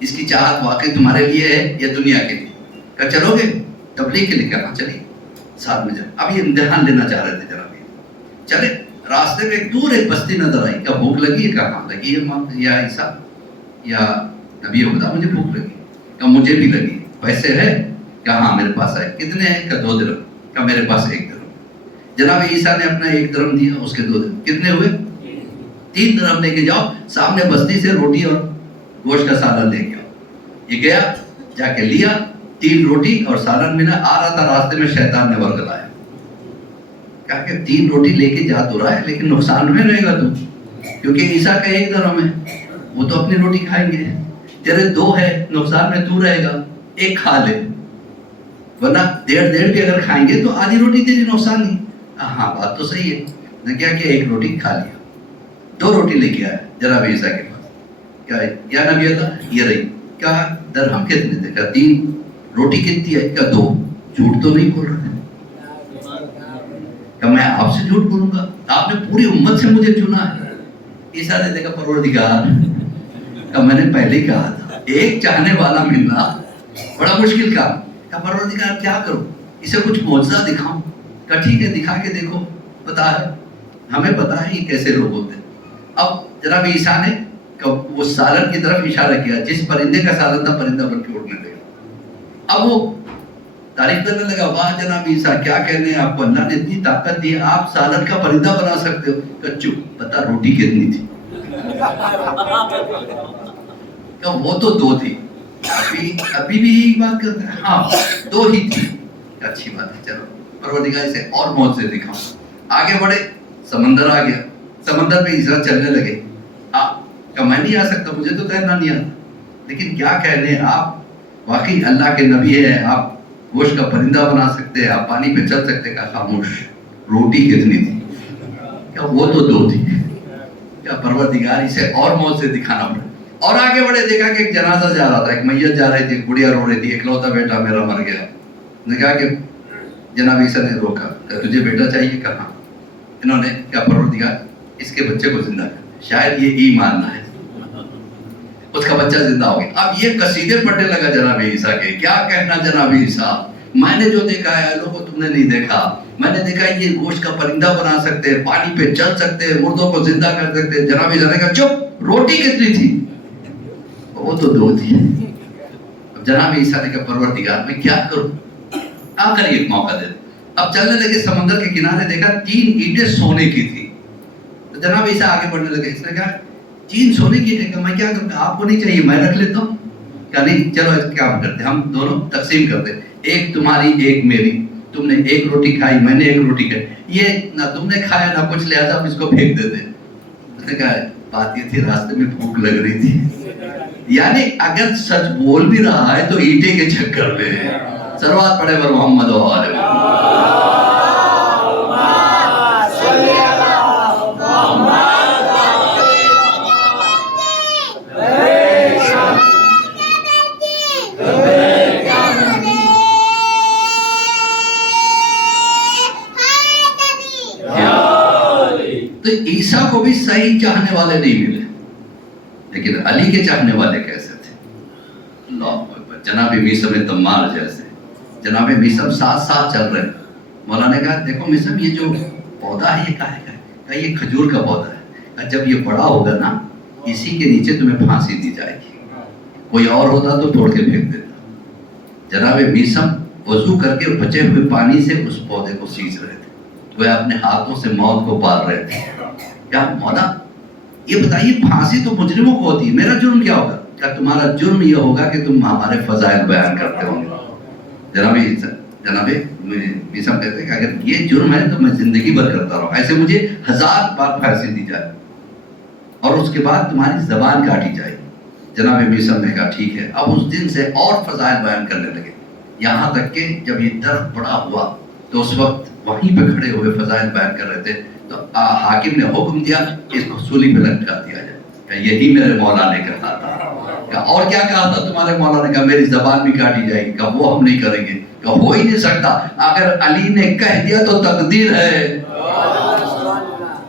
اس کی چاہت واقعی تمہارے لیے ہے یا دنیا کے لیے؟ کہ چلو گے تبلیغ کے لیے؟ کہنا چلیے ساتھ میں جائیں۔ اب یہ امتحان لینا چاہ رہے تھے جناب، چلے راستے میں ایک دور ایک بستی نظر آئی، کیا بھوک لگی ہے؟ کہاں لگی ہے یا عیسیٰ یا نبی خدا مجھے بھوک لگی، کہ مجھے بھی لگی، پیسے ہے؟ کہ ہاں میرے پاس ہے۔ کتنے ہیں؟ کہ 2 درہم۔ کہ میرے پاس 1 درہم۔ جناب عیسیٰ نے اپنا 1 درہم دیا، اس کے 2 درہم کتنے ہوئے؟ 3 درہم لے کے جاؤ، سامنے بستی سے روٹی اور گوشت کا سالن لے کے آؤ۔ یہ گیا، جا کے لیا، 3 روٹی اور سالن ملا، آ رہا تھا راستے میں شیطان نے ورگلایا، کہا کہ 3 روٹی لے کے جا تو رہا ہے لیکن نقصان میں رہے گا تو، کیونکہ عیسیٰ کا 1 درہم ہے، وہ تو اپنی روٹی کھائیں گے، تیرے 2 ہے، نقصان میں تو رہے گا، 1 کھا لے، ورنہ 1.5 بھی اگر کھائیں گے تو آدھی روٹی تیری نقصان نہیں۔ ہاں بات تو صحیح ہے۔ نے کیا کہ 1 روٹی کھا لیا، 2 روٹی لے کے آیا جناب عیسیٰ کے پاس، کیا یا نبی اللہ یہ رہی، کیا درہم کتنے تھے؟ کیا 3 روٹی کتنی ہے؟ کیا 2؟ جھوٹ تو نہیں بول رہے تھے؟ کہ میں آپ سے جھوٹ بولوں گا؟ آپ نے پوری امت سے مجھے چنا ہے۔ عیسیٰ نے دیکھا پروردگار، کہ میں نے پہلے ہی کہا تھا ایک چاہنے والا ملنا بڑا مشکل کام۔ کہ پروردگار کیا کروں، اسے کچھ معجزہ دکھاؤں؟ کہ ٹھیک ہے دکھا کے دیکھو، پتا ہے ہمیں پتا ہے یہ کیسے لوگ ہوتے ہیں۔ اب جناب عیسیٰ نے وہ سالن کی طرف اشارہ کیا، جس پرندے کا سالن تھا پرندہ بن کے اڑنے لگا۔ اب وہ تعریف کرنے لگا، واہ جناب عیسیٰ کیا کہنے ہیں آپ کو، اللہ نے اتنی طاقت دی ہے، آپ سالن کا پرندہ بنا سکتے ہو۔ کہ چپ، پتا روٹی کتنی تھی؟ کہ وہ تو 2 تھی، ابھی بھی یہی بات کرتا ہے، ہاں 2 ہی تھی۔ اچھی بات ہے، چلو پروردگار سے اور موت سے دکھاؤں۔ آگے بڑھے، سمندر آ گیا، سمندر پہ عیسیٰ چلنے لگے۔ کہ میں نہیں آ سکتا، مجھے تو تیرنا نہیں آتا، لیکن کیا کہنے آپ واقعی اللہ کے نبی ہیں، آپ گوشت کا پرندہ بنا سکتے ہیں، آپ پانی پہ چل سکتے ہیں۔ کہ خاموش، روٹی کتنی تھی؟ کہ وہ تو 2 تھی۔ کیا پروردگار اسے اور موت سے دکھانا پڑا۔ اور آگے بڑھے، دیکھا کہ ایک جنازہ جا رہا تھا، ایک میت جا رہی تھی، ایک گڑیا رو رہی تھی، اکلوتا بیٹا میرا مر گیا۔ نے کہا کہ جناب عیسیٰ نے روکا، کہ تجھے بیٹا چاہیے؟ کہاں؟ انہوں نے کیا پروردگار اس کے بچے کو زندہ کر، شاید یہ ایمان نہ ہے، اس کا بچہ زندہ ہو گیا۔ اب یہ قصیدے پڑھنے لگا جناب عیسیٰ کے، کیا کہنا جناب عیسیٰ، میں نے جو دیکھا ہے لوگوں تم نے نہیں دیکھا، میں نے دیکھا یہ گوشت کا پرندہ بنا سکتے ہیں، پانی پہ چل سکتے ہیں، مردوں کو زندہ کر سکتے ہیں۔ جناب عیسیٰ نے کہا چپ، روٹی کتنی تھی؟ وہ تو 2 تھی۔ اب جناب عیسیٰ نے کہا پروردگار میں کیا کروں، آ کر ایک موقع دے۔ اب چلنے لگے، سمندر کے کنارے دیکھا 3 اینٹیں سونے کی تھی۔ تو جناب عیسیٰ آگے بڑھنے لگے، اس نے کہا 3 سونے کی اینٹیں، میں کیا کروں؟ آپ کو نہیں چاہیے، میں رکھ لیتا ہوں۔ کہ نہیں، چلو ایک کام کرتے، ہم دونوں تقسیم کرتے، ایک تمہاری ایک میری، تم نے 1 روٹی کھائی، میں نے 1 روٹی کھائی، یہ نہ تم نے کھایا نہ کچھ، لہذا ہم اس کو پھینک دیتے۔ اس نے کہا بات یہ تھی راستے میں بھوک لگ رہی تھی، یعنی اگر سچ بول بھی رہا ہے تو اینٹیں کے چکر میں ہے۔ سروات پڑھے بر محمد و آل محمد۔ تو عیسیٰ کو بھی صحیح چاہنے والے نہیں ملے، لیکن علی کے چاہنے والے کیسے تھے؟ اللہ اکبر، جناب میثم تمار جیسے۔ جناب میثم ساتھ ساتھ چل رہے ہیں۔ مولانا نے کہا دیکھو میثم، یہ جو پودا ہے یہ کاہے کا ہے؟ کہا یہ کھجور کا پودا ہے، جب یہ بڑا ہوگا نا اسی کے نیچے تمہیں پھانسی دی جائے گی، کوئی اور ہوتا تو توڑ کے پھینک دیتا۔ جناب میثم وضو کر کے بچے ہوئے پانی سے اس پودے کو سینچ رہے تھے، وہ اپنے ہاتھوں سے موت کو پال رہے تھے۔ کیا مولا یہ بتائیے پھانسی تو مجرموں کو ہوتی ہے، میرا جرم کیا ہوگا؟ کیا تمہارا جرم یہ ہوگا کہ تم ہمارے فضائل بیان کرتے ہوں گے۔ جناب میثم کہتے ہیں کہ اگر یہ جرم ہے تو میں زندگی بھر کرتا رہوں، ایسے مجھے 1000 بار پھانسی دی جائے اور اس کے بعد تمہاری زبان کاٹی جائے۔ جناب میثم نے کہا ٹھیک ہے۔ اب اس دن سے اور فضائل بیان کرنے لگے، یہاں تک کہ جب یہ درخت بڑا ہوا تو اس وقت وہیں پہ کھڑے ہوئے فضائل بیان کر رہے تھے، تو حاکم نے حکم دیا اس کو سولی پہ لٹکا دیا جائے۔ کہ یہی میرے مولا نے کہا تھا۔ کہ اور کیا کہا تھا تمہارے مولا نے؟ کہا میری زبان بھی کاٹی جائے گی۔ کہ وہ ہم نہیں کریں گے۔ کہ ہو ہی نہیں سکتا، اگر علی نے کہہ دیا تو تقدیر ہے،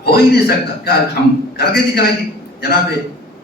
ہو ہی نہیں سکتا۔ کہ ہم کر کے دکھائیں گے۔ جناب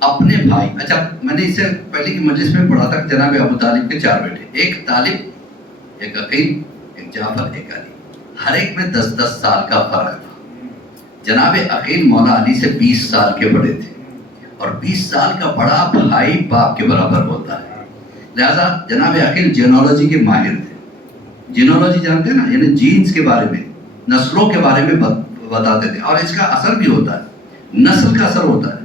اپنے بھائی. اچھا میں نے اس سے پہلے کی مجلس میں پڑھا تھا کہ جناب ابو طالب کے 4 بیٹے, ایک طالب, ایک عقیل, ایک جعفر, ایک علی. ہر ایک میں 10-10 سال کا فرق تھا. جناب عقیل مولا علی سے 20 سال کے بڑے تھے, اور 20 سال کا بڑا بھائی باپ کے برابر ہوتا ہے. لہذا جناب عقیل جینولوجی کے ماہر تھے. جینولوجی جانتے ہیں نا, یعنی جینز کے بارے میں, نسلوں کے بارے میں بتاتے تھے, اور اس کا اثر بھی ہوتا ہے, نسل کا اثر ہوتا ہے.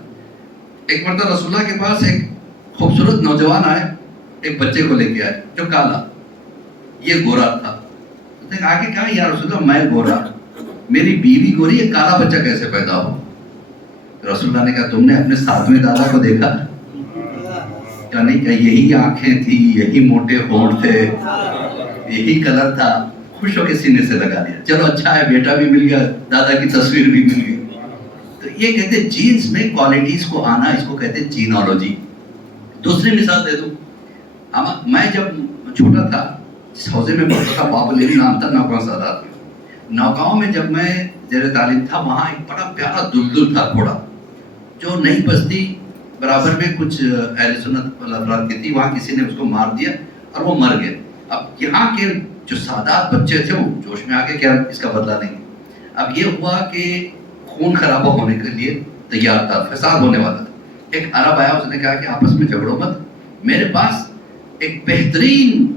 ایک مرتبہ رسول اللہ کے پاس ایک خوبصورت نوجوان آئے, ایک بچے کو لے کے آئے جو کالا, یہ گورا تھا. آگے کہا یا رسول اللہ میں گورا, میری بیوی گوری, یہ کالا بچہ کیسے پیدا ہو؟ رسول اللہ نے کہا تم نے اپنے 7ویں دادا کو دیکھا؟ کہا نہیں, کہا یہی آنکھیں تھی, یہی موٹے ہونٹ تھے, یہی کلر تھا. خوش ہو کے سینے سے لگا لیا, چلو اچھا ہے بیٹا بھی مل گیا, دادا کی تصویر بھی مل گئی. تو یہ کہتے ہیں جینز میں کوالٹیز کو آنا, اس کو کہتے ہیں جینولوجی. دوسری مثال دے دوں, میں جب چھوٹا تھا جس حوضے میں پڑھتا تھا, بابلیری نام تھا, نوگاؤں سادات میں. نوگاؤں میں جب میں زیر تعلیم تھا, وہاں ایک بڑا پیارا دلدل تھا گھوڑا, جو نئی بستی برابر میں کچھ اہل سنت افراد کی تھی. وہاں کسی نے اس کو مار دیا اور وہ مر گئے. اب یہاں کے جو سادات بچے تھے وہ جوش میں آ کے کیا اس کا بدلہ نہیں. اب یہ ہوا کہ خون خرابہ ہونے کے لیے تیار تھا, فساد ہونے والا تھا. ایک عرب آیا, اس نے کہا کہ آپس میں جھگڑو مت, میرے پاس ایک بہترین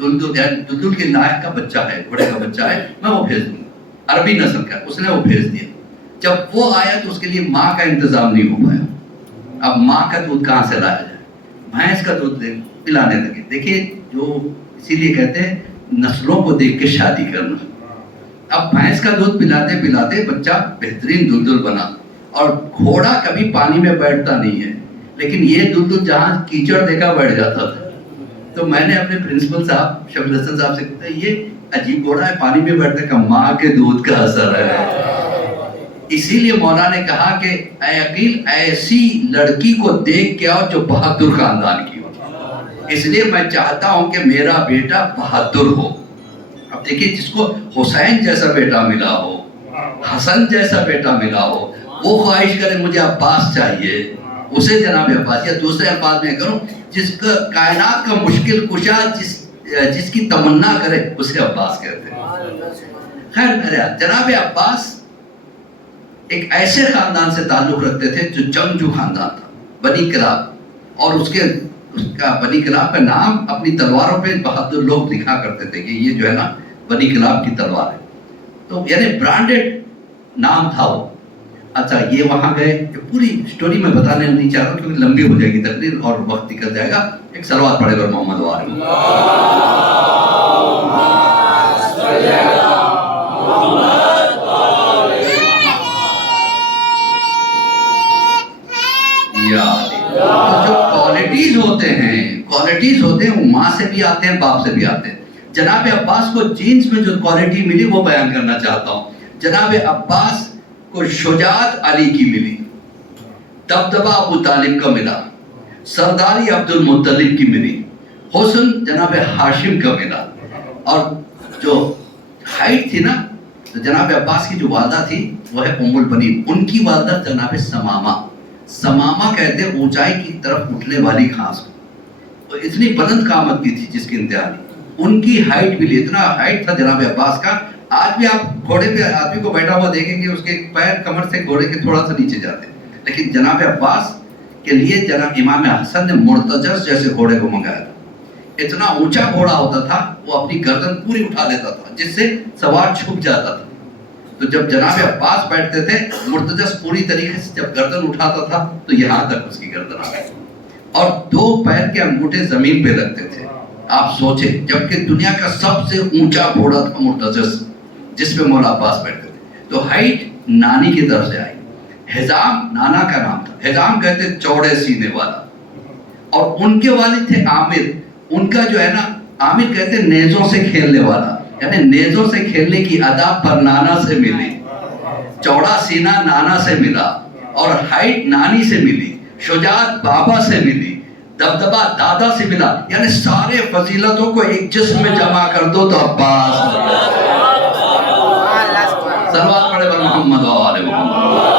دلدل کے لائق کا بچہ ہے, گھوڑے کا بچہ ہے, میں وہ بھیج دوں گا, عربی نسل کا. اس نے وہ بھیج دیا. جب وہ آیا تو اس کے لیے ماں کا انتظام نہیں ہو پایا. اب ماں کا دودھ کہاں سے لایا جائے؟ بھینس کا دودھ پلانے لگے. دیکھیے جو اسی لیے کہتے ہیں نسلوں کو دیکھ کے شادی کرنا. اب بھینس کا دودھ پلاتے پلاتے بچہ بہترین دلدل بنا. اور گھوڑا کبھی پانی میں بیٹھتا نہیں ہے, لیکن یہ دلدل جہاں کیچڑ دیکھا بیٹھ جاتا تھا. تو میں نے اپنے پرنسپل صاحب شفیع الحسن صاحب سے کہا یہ عجیب گھوڑا ہے, پانی میں بیٹھنے کا, ماں کے دودھ کا اثر ہے. اسی لیے مولا نے کہا کہ اے عقیل ایسی لڑکی کو دیکھ کے آؤ جو بہادر خاندان کی ہو. اس لیے میں چاہتا ہوں کہ میرا بیٹا بہادر ہو. اب دیکھیے جس کو حسین جیسا بیٹا ملا ہو, حسن جیسا بیٹا ملا ہو, وہ خواہش کرے مجھے عباس چاہیے, اسے جناب عباس. یا دوسرے الفاظ میں کروں, جس کا کائنات کا مشکل کشا جس کی تمنا کرے اسے عباس کہتے ہیں. خیر جناب عباس ایک ایسے خاندان سے تعلق رکھتے تھے جو جنگجو خاندان تھا, بنی کلاب. اور اس کا بنی کلاب کا نام اپنی تلواروں پہ بہادر لوگ لکھا کرتے تھے کہ یہ جو ہے نا بنی کلاب کی تلوار ہے. تو یعنی برانڈڈ نام تھا وہ. اچھا یہ وہاں گئے, پوری سٹوری میں بتانے نہیں چاہ رہا کیونکہ لمبی ہو جائے گی تقریر اور وقت نکل جائے گا. ایک صلوات پڑھے گا محمد وآلہ. جو کوالٹیز ہوتے ہیں وہ ماں سے بھی آتے ہیں, باپ سے بھی آتے ہیں. جناب عباس کو جینز میں جو کوالٹی ملی وہ بیان کرنا چاہتا ہوں. جناب عباس کو شجاعت علی کی ملی, دبدبہ ابو طالب کا ملا, سرداری عبد المطلب کی ملی, حسن جناب ہاشم کا ملا. اور جو ہائٹ تھی نا, تو جناب عباس کی جو والدہ تھی وہ ہے ام البنین, ان کی والدہ جناب سمامہ کہتے ہیں اونچائی کی طرف اٹھنے والی گھاس کو. اتنی بلند قامت کی تھی جس کی انتہا نہیں. ان کی ہائٹ بھی اتنا ہائٹ تھا جناب عباس کا. آج بھی آپ گھوڑے پہ آدمی کو بیٹھا ہوا دیکھیں گے, اس کے پیر کمر سے گھوڑے کے تھوڑا سا نیچے جاتے ہیں. لیکن جناب عباس کے لیے جناب امام حسن نے مرتجز جیسے گھوڑے کو منگایا تھا. اتنا اونچا گھوڑا ہوتا تھا, وہ اپنی گردن پوری اٹھا لیتا تھا جس سے سوار چھپ جاتا تھا. تو جب جناب عباس بیٹھتے تھے, مرتجز پوری طریقے سے جب گردن اٹھاتا تھا تو یہاں تک اس کی گردن آ گئی, اور 2 پیر کے انگوٹھے زمین پہ لگتے تھے. آپ سوچیں, جبکہ دنیا کا سب سے اونچا گھوڑا تھا مرتجز جس پہ مولا عباس بیٹھتے تھے. تو ہائٹ نانی کی طرف سے آئی. حزام نانا کا نام تھا, حزام کہتے چوڑے سینے والا. اور ان کے والد تھے عامر, ان کا جو ہے نا عامر کہتے نیزوں سے کھیلنے والا, یعنی نیزوں سے کھیلنے کی ادا پر نانا سے ملی. چوڑا سینہ نانا سے ملا, اور ہائٹ نانی سے ملی, شجاعت بابا سے ملی, دبدبہ دادا سے ملا. یعنی سارے فضیلتوں کو ایک جسم میں جمع کر دو تو عباس. صلوات پڑھے بر محمد و آل محمد.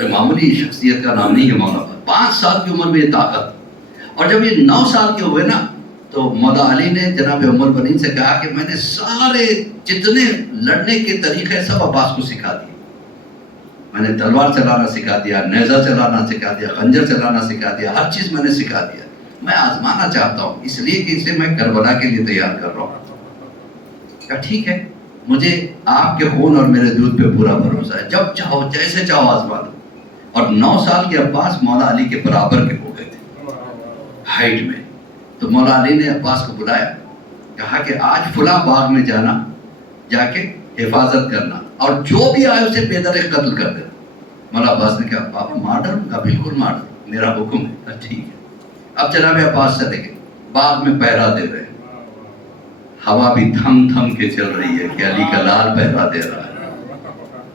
تو معمولی شخصیت کا نام نہیں ہے مولا عباس. 5 سال کی عمر میں یہ طاقت. اور جب یہ 9 سال کے ہوئے نا تو مولا علی نے جناب ام البنین سے کہا کہ میں نے سارے جتنے لڑنے کے طریقے سب عباس کو سکھا دیے. میں نے تلوار چلانا سکھا دیا, نیزہ چلانا سکھا دیا, خنجر چلانا سکھا دیا, ہر چیز میں نے سکھا دیا. میں آزمانا چاہتا ہوں اس لیے کہ اسے میں کربلا کے لیے تیار کر رہا ہوں. کہا ٹھیک ہے, مجھے آپ کے خون اور میرے دودھ پہ پورا بھروسہ ہے, جب چاہو جیسے چاہو آزما دو. اور 9 سال کے عباس مولا علی کے برابر کے ہو گئے تھے ہائٹ میں. تو مولا علی نے عباس کو بلایا, کہا کہ آج فلاں باغ میں جانا, جا کے حفاظت کرنا, اور جو بھی آئے اسے بے درے قتل کر دینا. مولا عباس نے کہا بابا مار ڈالوں گا, بالکل مار ڈالوں, میرا حکم ہے. ٹھیک ہے. اب جناب عباس چلے گئے, باغ میں پہرا دے رہے ہیں. ہوا بھی تھم تھم کے چل رہی ہے کہ علی کا لال پہرا دے رہا ہے.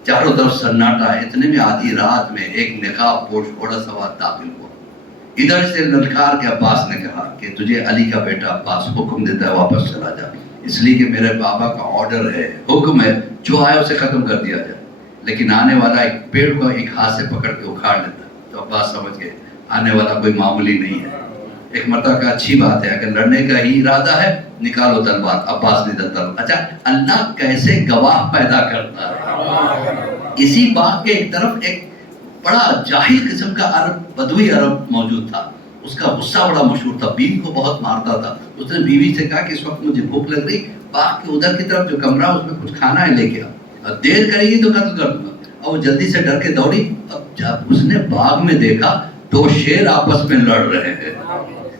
چاروں طرف سناٹا ہے. اتنے میں آدھی رات میں ایک نقاب پوش گھوڑا سوار داخل ہوا. ادھر سے للکار کے عباس نے کہا کہ تجھے علی کا بیٹا عباس حکم دیتا ہے واپس چلا جا, اس لیے کہ میرے بابا کا آرڈر ہے, حکم ہے, جو آئے اسے ختم کر دیا جائے. لیکن آنے والا ایک پیڑ کو ایک ہاتھ سے پکڑ کے اکھاڑ لیتا ہے. تو عباس سمجھ گئے آنے والا کوئی معمولی نہیں ہے. ایک مرتبہ کا اچھی بات ہے, اگر لڑنے کا ہی ارادہ ہے نکالو تلوار. عباس نے تلوار. اچھا اللہ کیسے گواہ پیدا کرتا ہے. اسی باغ کے ایک طرف ایک بڑا جاہل قسم کا عرب, بدوی عرب موجود تھا. اس کا غصہ بڑا مشہور تھا, بیوی کو بہت مارتا تھا. اس نے بیوی سے کہا کہ اس وقت مجھے بھوک لگ رہی, باغ کے ادھر کی طرف جو کمرہ اس میں کچھ کھانا ہے لے کے آ, اور دیر کرے گی تو قتل کر دوں گا. اور وہ جلدی سے ڈر کے دوڑی. اب جب اس نے باغ میں دیکھا 2 شیر آپس میں لڑ رہے ہیں,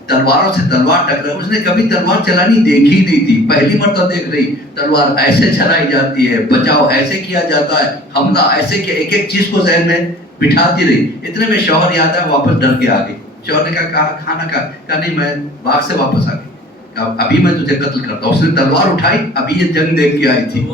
تلواروں سے تلوار ٹکرا. اس نے کبھی تلوار چلانی دیکھی نہیں تھی, پہلی مرتبہ دیکھ رہی. تلوار ایسے چلائی جاتی ہے, بچاؤ ایسے کیا جاتا ہے, حملہ ایسے کیا, ایک ایک چیز کو ذہن میں بٹھاتی رہی. اتنے میں شوہر یاد آیا, واپس ڈر کے آ گئی. شوہر نے کہا کھانا کہا نہیں, میں باغ سے واپس آ گئی. کہا ابھی میں تجھے قتل کرتا ہوں. اس نے تلوار اٹھائی, ابھی یہ جنگ دیکھ کے آئی تھی.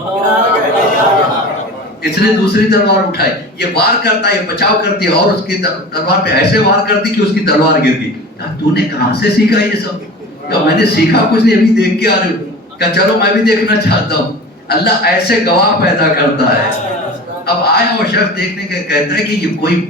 اس نے دوسری تلوار اٹھائی, یہ وار کرتا ہے, یہ بچاؤ کرتی ہے, اور اس کی تلوار پہ ایسے وار کرتی کہ اس کی تلوار گر گئی. کہا تو نے کہاں سے سیکھا یہ سب؟ کہا میں نے سیکھا کچھ نہیں, ابھی دیکھ کے آ رہے ہو. کہا چلو میں بھی دیکھنا چاہتا ہوں. اللہ ایسے گواہ پیدا کرتا ہے. اب آیا وہ شخص دیکھنے کے کہتا ہے کہ یہ کوئی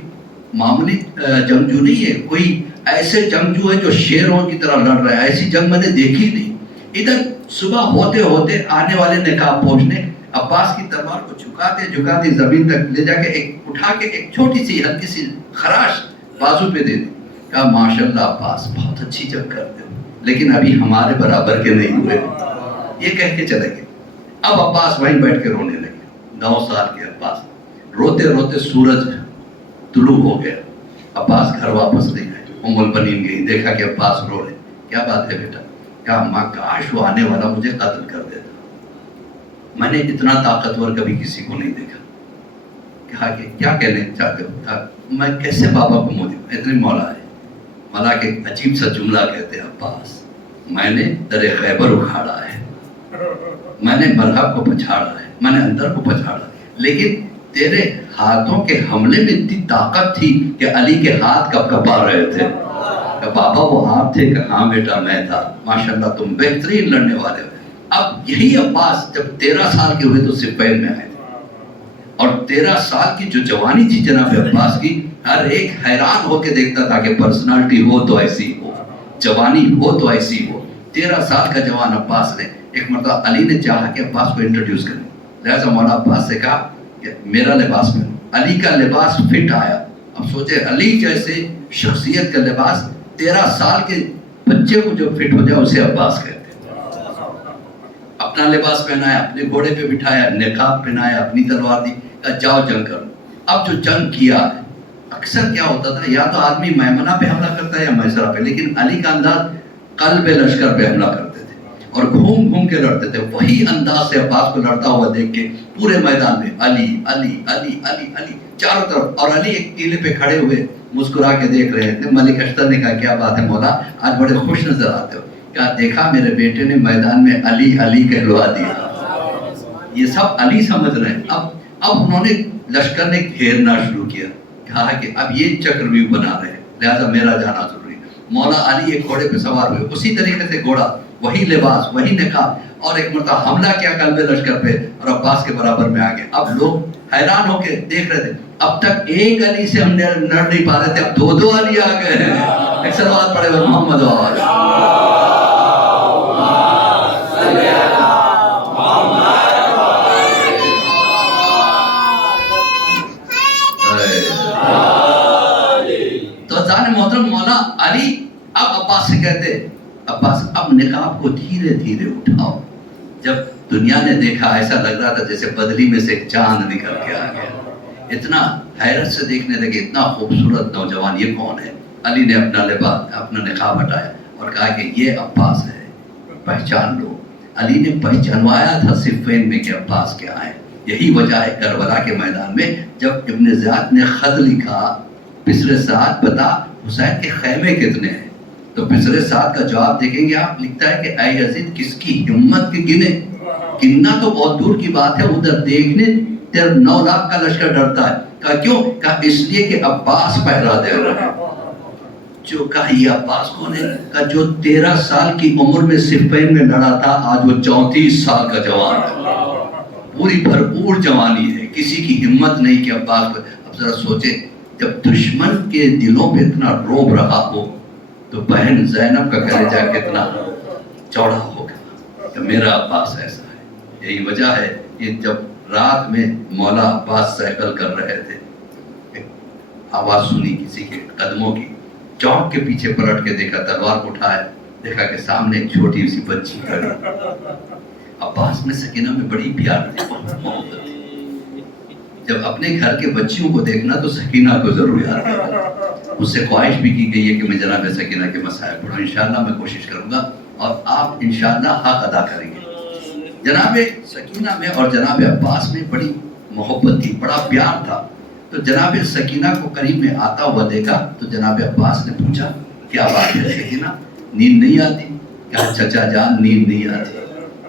معمولی جنگجو نہیں ہے, کوئی ایسے جنگجو ہے جو شیروں کی طرح لڑ رہا ہے. ایسی جنگ میں نے دیکھی نہیں. ادھر صبح ہوتے ہوتے آنے والے نقاب پوش نے عباس کی تلوار کو جھکاتے زمین تک لے جا کے ایک اٹھا کے ایک چھوٹی سی ہلکی سی خراش بازو پہ دے دی. کہا ماشاءاللہ عباس بہت اچھی جنگ کرتے ہو, لیکن ابھی ہمارے برابر کے نہیں ہوئے. یہ کہہ کے چلے گئے. اب عباس وہیں بیٹھ کے رونے لگے. 9 سال کے عباس روتے روتے سورج طلوع ہو گیا. عباس گھر واپس نہیں گئے. ام البنین گئی, دیکھا کہ عباس رو رہے. کیا بات ہے بیٹا؟ کہا ماں کاش وہ آنے والا مجھے قتل کر دیتا, میں نے اتنا طاقتور کبھی کسی کو نہیں دیکھا. کہا کہ کیا کہنے چاہتے ہو؟ کہا میں کیسے بابا کو منہ دوں, اتنے مولا ہے. مولا کے عجیب سا جملہ کہتے ہیں عباس, میں نے در خیبر اکھاڑا ہے, میں نے مرحب کو پچھاڑا ہے, میں نے اندر کو پچھاڑا, لیکن تیرے ہاتھوں کے حملے میں اتنی طاقت تھی کہ علی کے ہاتھ کب کپا رہے تھے. کہ بابا وہ آپ تھے؟ کہ ہاں بیٹا میں تھا. ماشاءاللہ تم بہترین لڑنے والے ہو. اب یہی عباس جب 13 سال کے ہوئے تو صفین میں آئے تھے, اور 13 سال کی جو جوانی تھی جناب عباس کی, ہر ایک حیران ہو کے دیکھتا تھا کہ پرسنالٹی ہو تو ایسی ہو, جوانی ہو تو ایسی ہو. 13 سال کا جوان عباس نے ایک مرتبہ علی نے چاہا کہ عباس کو انٹروڈیوس کریں, لہٰذا مولا عباس سے کہا کہ میرا لباس پہنو. علی کا لباس فٹ آیا. اب سوچے علی جیسے شخصیت کا لباس 13 سال کے بچے کو جو فٹ ہو جائے اسے عباس کہتے ہیں. اپنا لباس پہنایا, اپنے گھوڑے پہ بٹھایا, نقاب پہنایا, اپنی تلوار دی, کہا جاؤ جنگ کرو. اب جو جنگ کیا ہے, اکثر کیا ہوتا تھا, یا تو آدمی میمنہ پہ حملہ کرتا ہے یا میسرہ پہ, لیکن علی کا انداز قلب لشکر پہ حملہ کرتے تھے اور گھوم گھوم کے لڑتے تھے. وہی انداز سے عباس کو لڑتا ہوا دیکھ کے پورے میدان میں علی علی علی علی علی چاروں طرف, اور علی ایک ٹیلے پہ کھڑے ہوئے مسکرا کے دیکھ رہے تھے. ملک اشتر نے کہا کیا بات ہے مولا, آج بڑے خوش نظر آتے ہو. کہا دیکھا میرے بیٹے نے میدان میں علی علی کہلوا دیا, یہ سب علی سمجھ رہے ہیں. اب انہوں نے لشکر نے گھیرنا شروع کیا. کہا کہ اب یہ چکرویو بنا رہے ہیں, لہذا میرا جانا ضروری. مولا علی ایک گھوڑے پہ سوار ہوئے, اسی طریقے سے گھوڑا, وہی لباس, وہی نقاب, اور ایک مرتبہ حملہ کیا قلب لشکر پہ, اور عباس کے برابر میں آ گئے. اب لوگ حیران ہو کے دیکھ رہے تھے. اب تک ایک علی سے ہم لڑ نہیں پا رہے تھے، اب 2 علی آ گئے ہیں۔ ایک صلوات پڑھے بس محمد آواز۔ تو ذان محترم مولا علی اب عباس سے کہتے عباس اب نقاب کو دھیرے دھیرے اٹھاؤ۔ جب دنیا نے دیکھا ایسا لگ رہا تھا جیسے بدلی میں سے ایک چاند نکل کے آ گیا، اتنا حیرت سے دیکھنے لگے اتنا خوبصورت نوجوان یہ کون ہے؟ علی نے اپنا لباس اپنا نقاب ہٹایا اور کہا کہ یہ عباس ہے، پہچان لو۔ علی نے پہچانوایا تھا صفین میں کہ عباس کیا ہے۔ یہی وجہ ہے کربلا کے میدان میں جب ابن زیاد نے خط لکھا بسر سعد بتا حسین کے خیمے کتنے ہیں، تو بسر سعد کا جواب دیکھیں گے آپ، لکھتا ہے کہ اے یزید کس کی ہمت کے گنے، گننا تو بہت دور کی بات ہے، ادھر دیکھنے 9 لاکھ کا لشکر ڈرتا ہے۔ کہا کیوں؟ کہا اس لیے کہ عباس پہرا دے رہا ہے۔ جو کہا یہ عباس کون ہے؟ کہا جو 13 سال کی عمر میں صفین میں لڑا تھا، آج وہ 34 سال کا جوان ہے، پوری بھرپور جوانی ہے، کسی کی ہمت نہیں کہ عباس کو۔ اب ذرا سوچے جب دشمن کے دلوں پہ اتنا روب رہا ہو تو بہن زینب کا کلیجہ کتنا چوڑا ہوگا کہ میرا عباس ایسا ہے۔ یہی وجہ ہے کہ جب رات میں مولا عباس سائیکل کر رہے تھے، ایک آواز سنی کسی کے قدموں کی، چوک کے پیچھے پلٹ کے دیکھا، تلوار کو اٹھایا، دیکھا کہ سامنے ایک چھوٹی سی بچی کھڑی۔ عباس میں سکینہ میں بڑی پیار تھی، بہت محبت تھی۔ جب اپنے گھر کے بچیوں کو دیکھنا تو سکینہ کو ضرور یاد آتا۔ اس سے خواہش بھی کی گئی ہے کہ میں جناب سکینہ کے مسائل پڑھوں، انشاءاللہ میں کوشش کروں گا اور آپ انشاءاللہ حق ادا کریں گے۔ جناب سکینہ میں اور جناب عباس میں بڑی محبت تھی، بڑا پیار تھا۔ تو جناب سکینہ کو قریب میں آتا ہوا دیکھا تو جناب عباس نے پوچھا کیا بات ہے سکینہ، نیند نہیں آتی؟ کہا چچا جان نیند نہیں آتی۔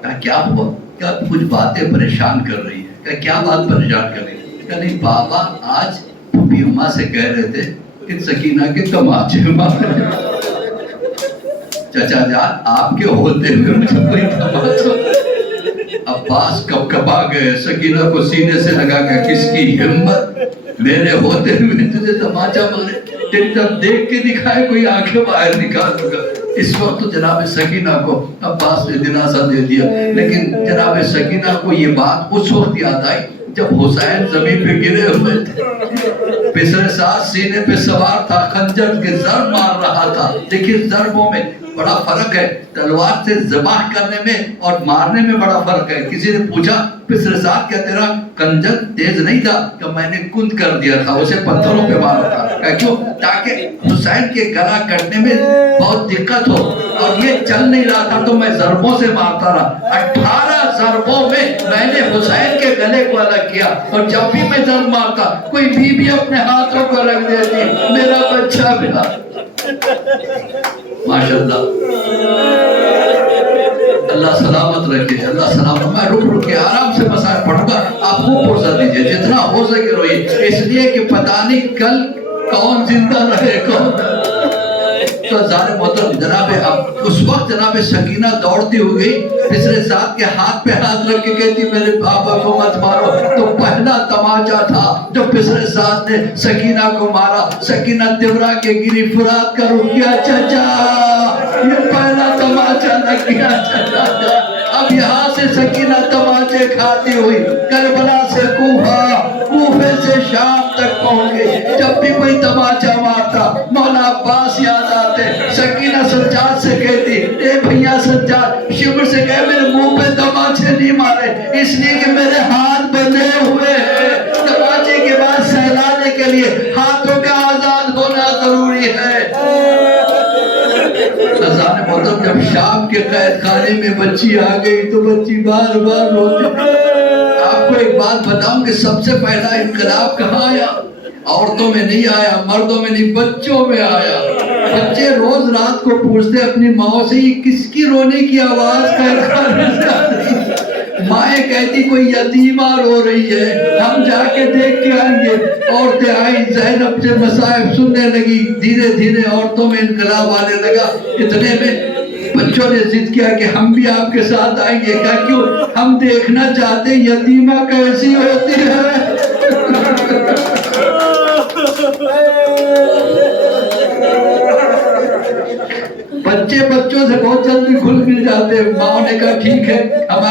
کہا کیا ہوا؟ کہا کچھ باتیں پریشان کر رہی ہے۔ کہا کیا بات پریشان کر رہی ہے؟ کہا نہیں بابا آج پھوپھی اماں سے کہہ رہے تھے کہ سکینہ کے تماچے مار رہے ہیں۔ چچا جان آپ کے ہوتے ہوئے مجھے کوئی تماچا۔ عباس کب کبا گئے، سکینہ کو سینے سے لگا کہ کس کی ہمت، میرے ہوتے ہوئے تجھے تماچا مارے، تیری طرف دیکھ کے دکھائے کوئی آنکھیں باہر نکال دوں۔ اس وقت تو جناب سکینہ کو عباس نے دلاسا دے دیا، لیکن جناب سکینہ کو یہ بات اس وقت یاد آئی جب حسین زمین پہ گرے ہوئے تھے، بسر سعد سینے پہ سوار تھا، خنجر کے ضرب مار رہا تھا۔ دیکھیے ضربوں میں بڑا فرق ہے، تلوار سے ذبح کرنے میں اور مارنے میں بڑا فرق ہے۔ کسی نے پوچھا بسر سعد کیا تیرا خنجر تیز نہیں تھا؟ کہ میں نے کند کر دیا تھا، اسے پتھروں پہ مارا تھا۔ کیوں؟ تاکہ حسین کے گلا کٹنے میں بہت دقت ہو، اور یہ چل نہیں رہا تھا تو میں ضربوں سے مارتا رہا۔ 18 ضربوں میں میں نے حسین کے گلے کو الگ کیا، اور جب بھی میں ضرب مارتا کوئی بیوی اپنے ہاتھوں کو رکھ دیتی، میرا بچہ ملا۔ ماشاءاللہ اللہ سلامت رکھے، اللہ سلامت۔ میں رک کے آرام سے مسائل پڑھوں گا، آپ خوب فرصت دیجئے، جتنا ہو سکے روئیے، اس لیے کہ پتہ نہیں کل کون زندہ رہے کون۔ تو ظاہر محترم جناب اس وقت جناب سکینہ دوڑتی ہو گئی، بسر سعد کے ہاتھ پہ ہاتھ رکھ کے کہتی میرے بابا کو مت مارو۔ تو پہلا تماچا تھا جب بسر سعد نے سکینہ کو مارا، سکینہ تورا کے گری، فرات کا رخ کیا، چچا یہ پہلا تماچا لگ گیا چچا۔ اب یہاں سے سکینہ تماچے کھاتی ہوئی کربلا سے کوفہ، کوفے سے شام تک پہنچ گئی۔ جب بھی کوئی تماچا مارتا مولا عباس یاد آتے، سکینہ سجاد سے کہتی اے بھیا سجاد، شمر سے کہے میرے منہ پہ تماچے نہیں مارے، اس لیے کہ میرے ہاتھ بندھے ہوئے ہیں۔ تماچے کے بعد سہلانے کے لیے ہاتھوں کا آزاد ہونا ضروری ہے۔ خزانہ محترم جب شام کے قید خانے میں بچی آ گئی تو بچی بار بار روتی۔ آپ کو ایک بات بتاؤں کہ سب سے پہلا انقلاب کہاں آیا؟ عورتوں میں نہیں آیا، مردوں میں نہیں، بچوں میں آیا۔ بچے روز رات کو پوچھتے اپنی ماں سے یہ کس کی رونے کی آواز قید خانے سے آ رہی ہے؟ مائیں کہتی کوئی یتیمہ رو رہی ہے، ہم جا کے دیکھ کے آئیں گے۔ عورتیں آئیں، زینب سے مصائب سننے لگی، دھیرے دھیرے عورتوں میں انقلاب آنے لگا۔ اتنے میں بچوں نے ضد کیا کہ ہم بھی آپ کے ساتھ آئیں گے۔ کہا کیوں؟ ہم دیکھنا چاہتے یتیمہ کیسی ہوتی ہے۔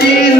3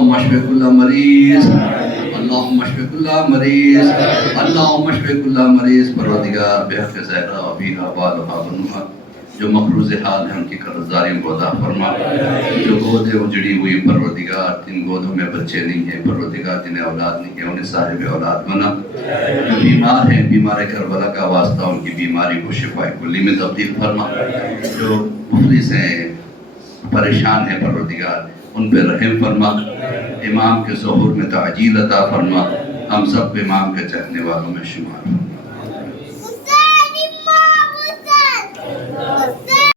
اللهم اشف كل مریض، اللهم اشف كل مریض، اللهم اشف كل مریض۔ پروردگار بحق زہرا ابیہا والہا بنوہا، جو مقروض حال ہیں ان کی قرضداری کو عطا فرما، جو گودیں اجڑی ہوئی پروردگار جن گودوں میں بچے نہیں ہیں پروردگار، جنہیں اولاد نہیں ہے انہیں صاحب اولاد بنا، جو بیمار ہیں بیمار کربلا کا واسطہ ان کی بیماری کو شفاء کلی میں تبدیل فرما، جو مفلس ہیں پریشان ہیں پروردگار ان پہ رحم فرما، امام کے ظہور میں تعجیل عطا فرما، ہم سب امام کے چاہنے والوں میں شمار فرما۔